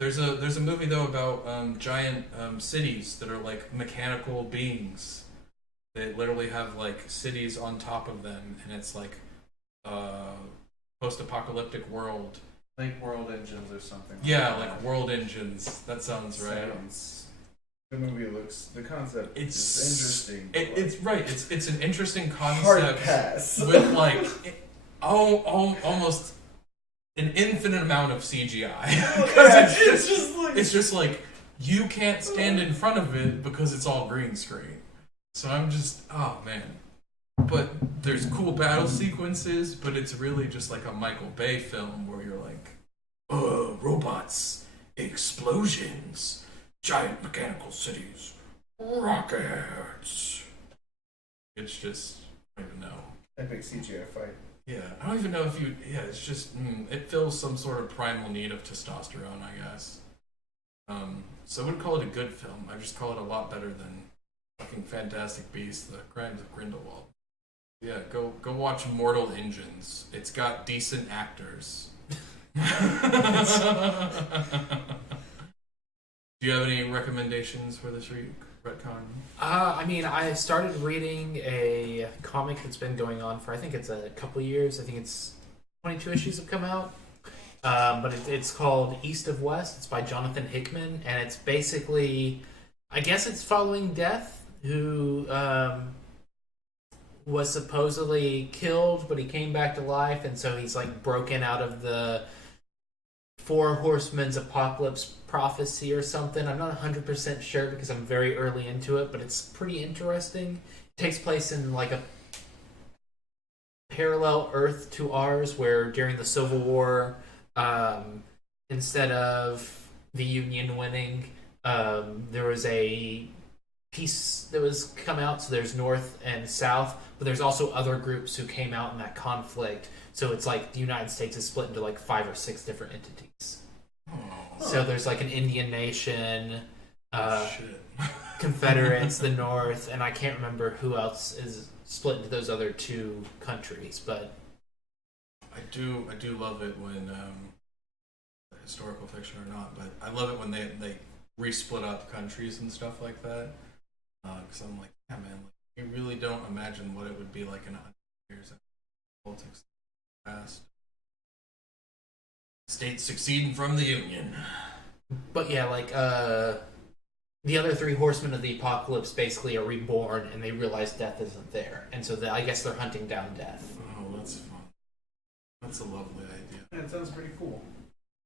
There's a movie though about giant cities that are like mechanical beings. They literally have like cities on top of them, and it's like post-apocalyptic world. Like World Engines or something. Yeah, like World Engines. That sounds right. The movie looks. The concept is interesting. It's right. It's an interesting Hard concept pass. with like almost an infinite amount of CGI. It's just like you can't stand in front of it because it's all green screen. So I'm just, oh man. But there's cool battle sequences, but it's really just like a Michael Bay film where you're like, robots, explosions, giant mechanical cities, rockets. It's just, I don't even know. Epic CGI fight. Yeah, I don't even know if you. Yeah, it's just it fills some sort of primal need of testosterone, I guess. So I wouldn't call it a good film. I just call it a lot better than fucking Fantastic Beasts: The Crimes of Grindelwald. Yeah, go watch Mortal Engines. It's got decent actors. Do you have any recommendations for this week, Retcon? I mean, I started reading a comic that's been going on for, I think it's a couple years. I think it's 22 issues have come out. But it's called East of West. It's by Jonathan Hickman, and it's basically, I guess it's following Death, who was supposedly killed, but he came back to life, and so he's like broken out of the Four Horsemen's apocalypse prophecy or something. I'm not 100% sure because I'm very early into it, but it's pretty interesting. It takes place in like a parallel Earth to ours, where during the Civil War, instead of the Union winning, there was a peace that was come out, so there's North and South, but there's also other groups who came out in that conflict, so it's like the United States is split into like 5 or 6 different entities. So there's like an Indian nation, Confederates, the North, and I can't remember who else is split into those other 2 countries, but I do love it when historical fiction or not, but I love it when they re-split up countries and stuff like that. Because I'm like, yeah, man, like, you really don't imagine what it would be like in 100 years of politics past. States succeeding from the Union. But yeah, like, the other 3 horsemen of the apocalypse basically are reborn, and they realize death isn't there. And so I guess they're hunting down death. Oh, that's fun. That's a lovely idea. Yeah, it sounds pretty cool.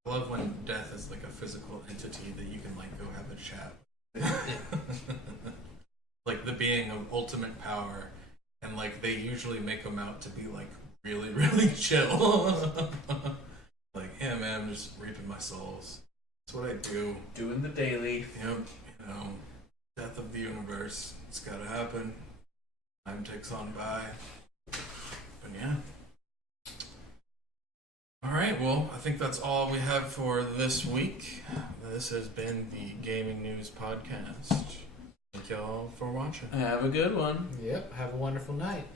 I love when death is like a physical entity that you can like go have a chat with. Like the being of ultimate power, and like they usually make them out to be like really, really chill. Like, yeah, man, I'm just reaping my souls. That's what I do. Doing the daily. Yep, death of the universe. It's gotta happen. Time ticks on by. But yeah. Alright, well, I think that's all we have for this week. This has been the Gaming News Podcast. Thank y'all for watching. Have a good one. Yep, have a wonderful night.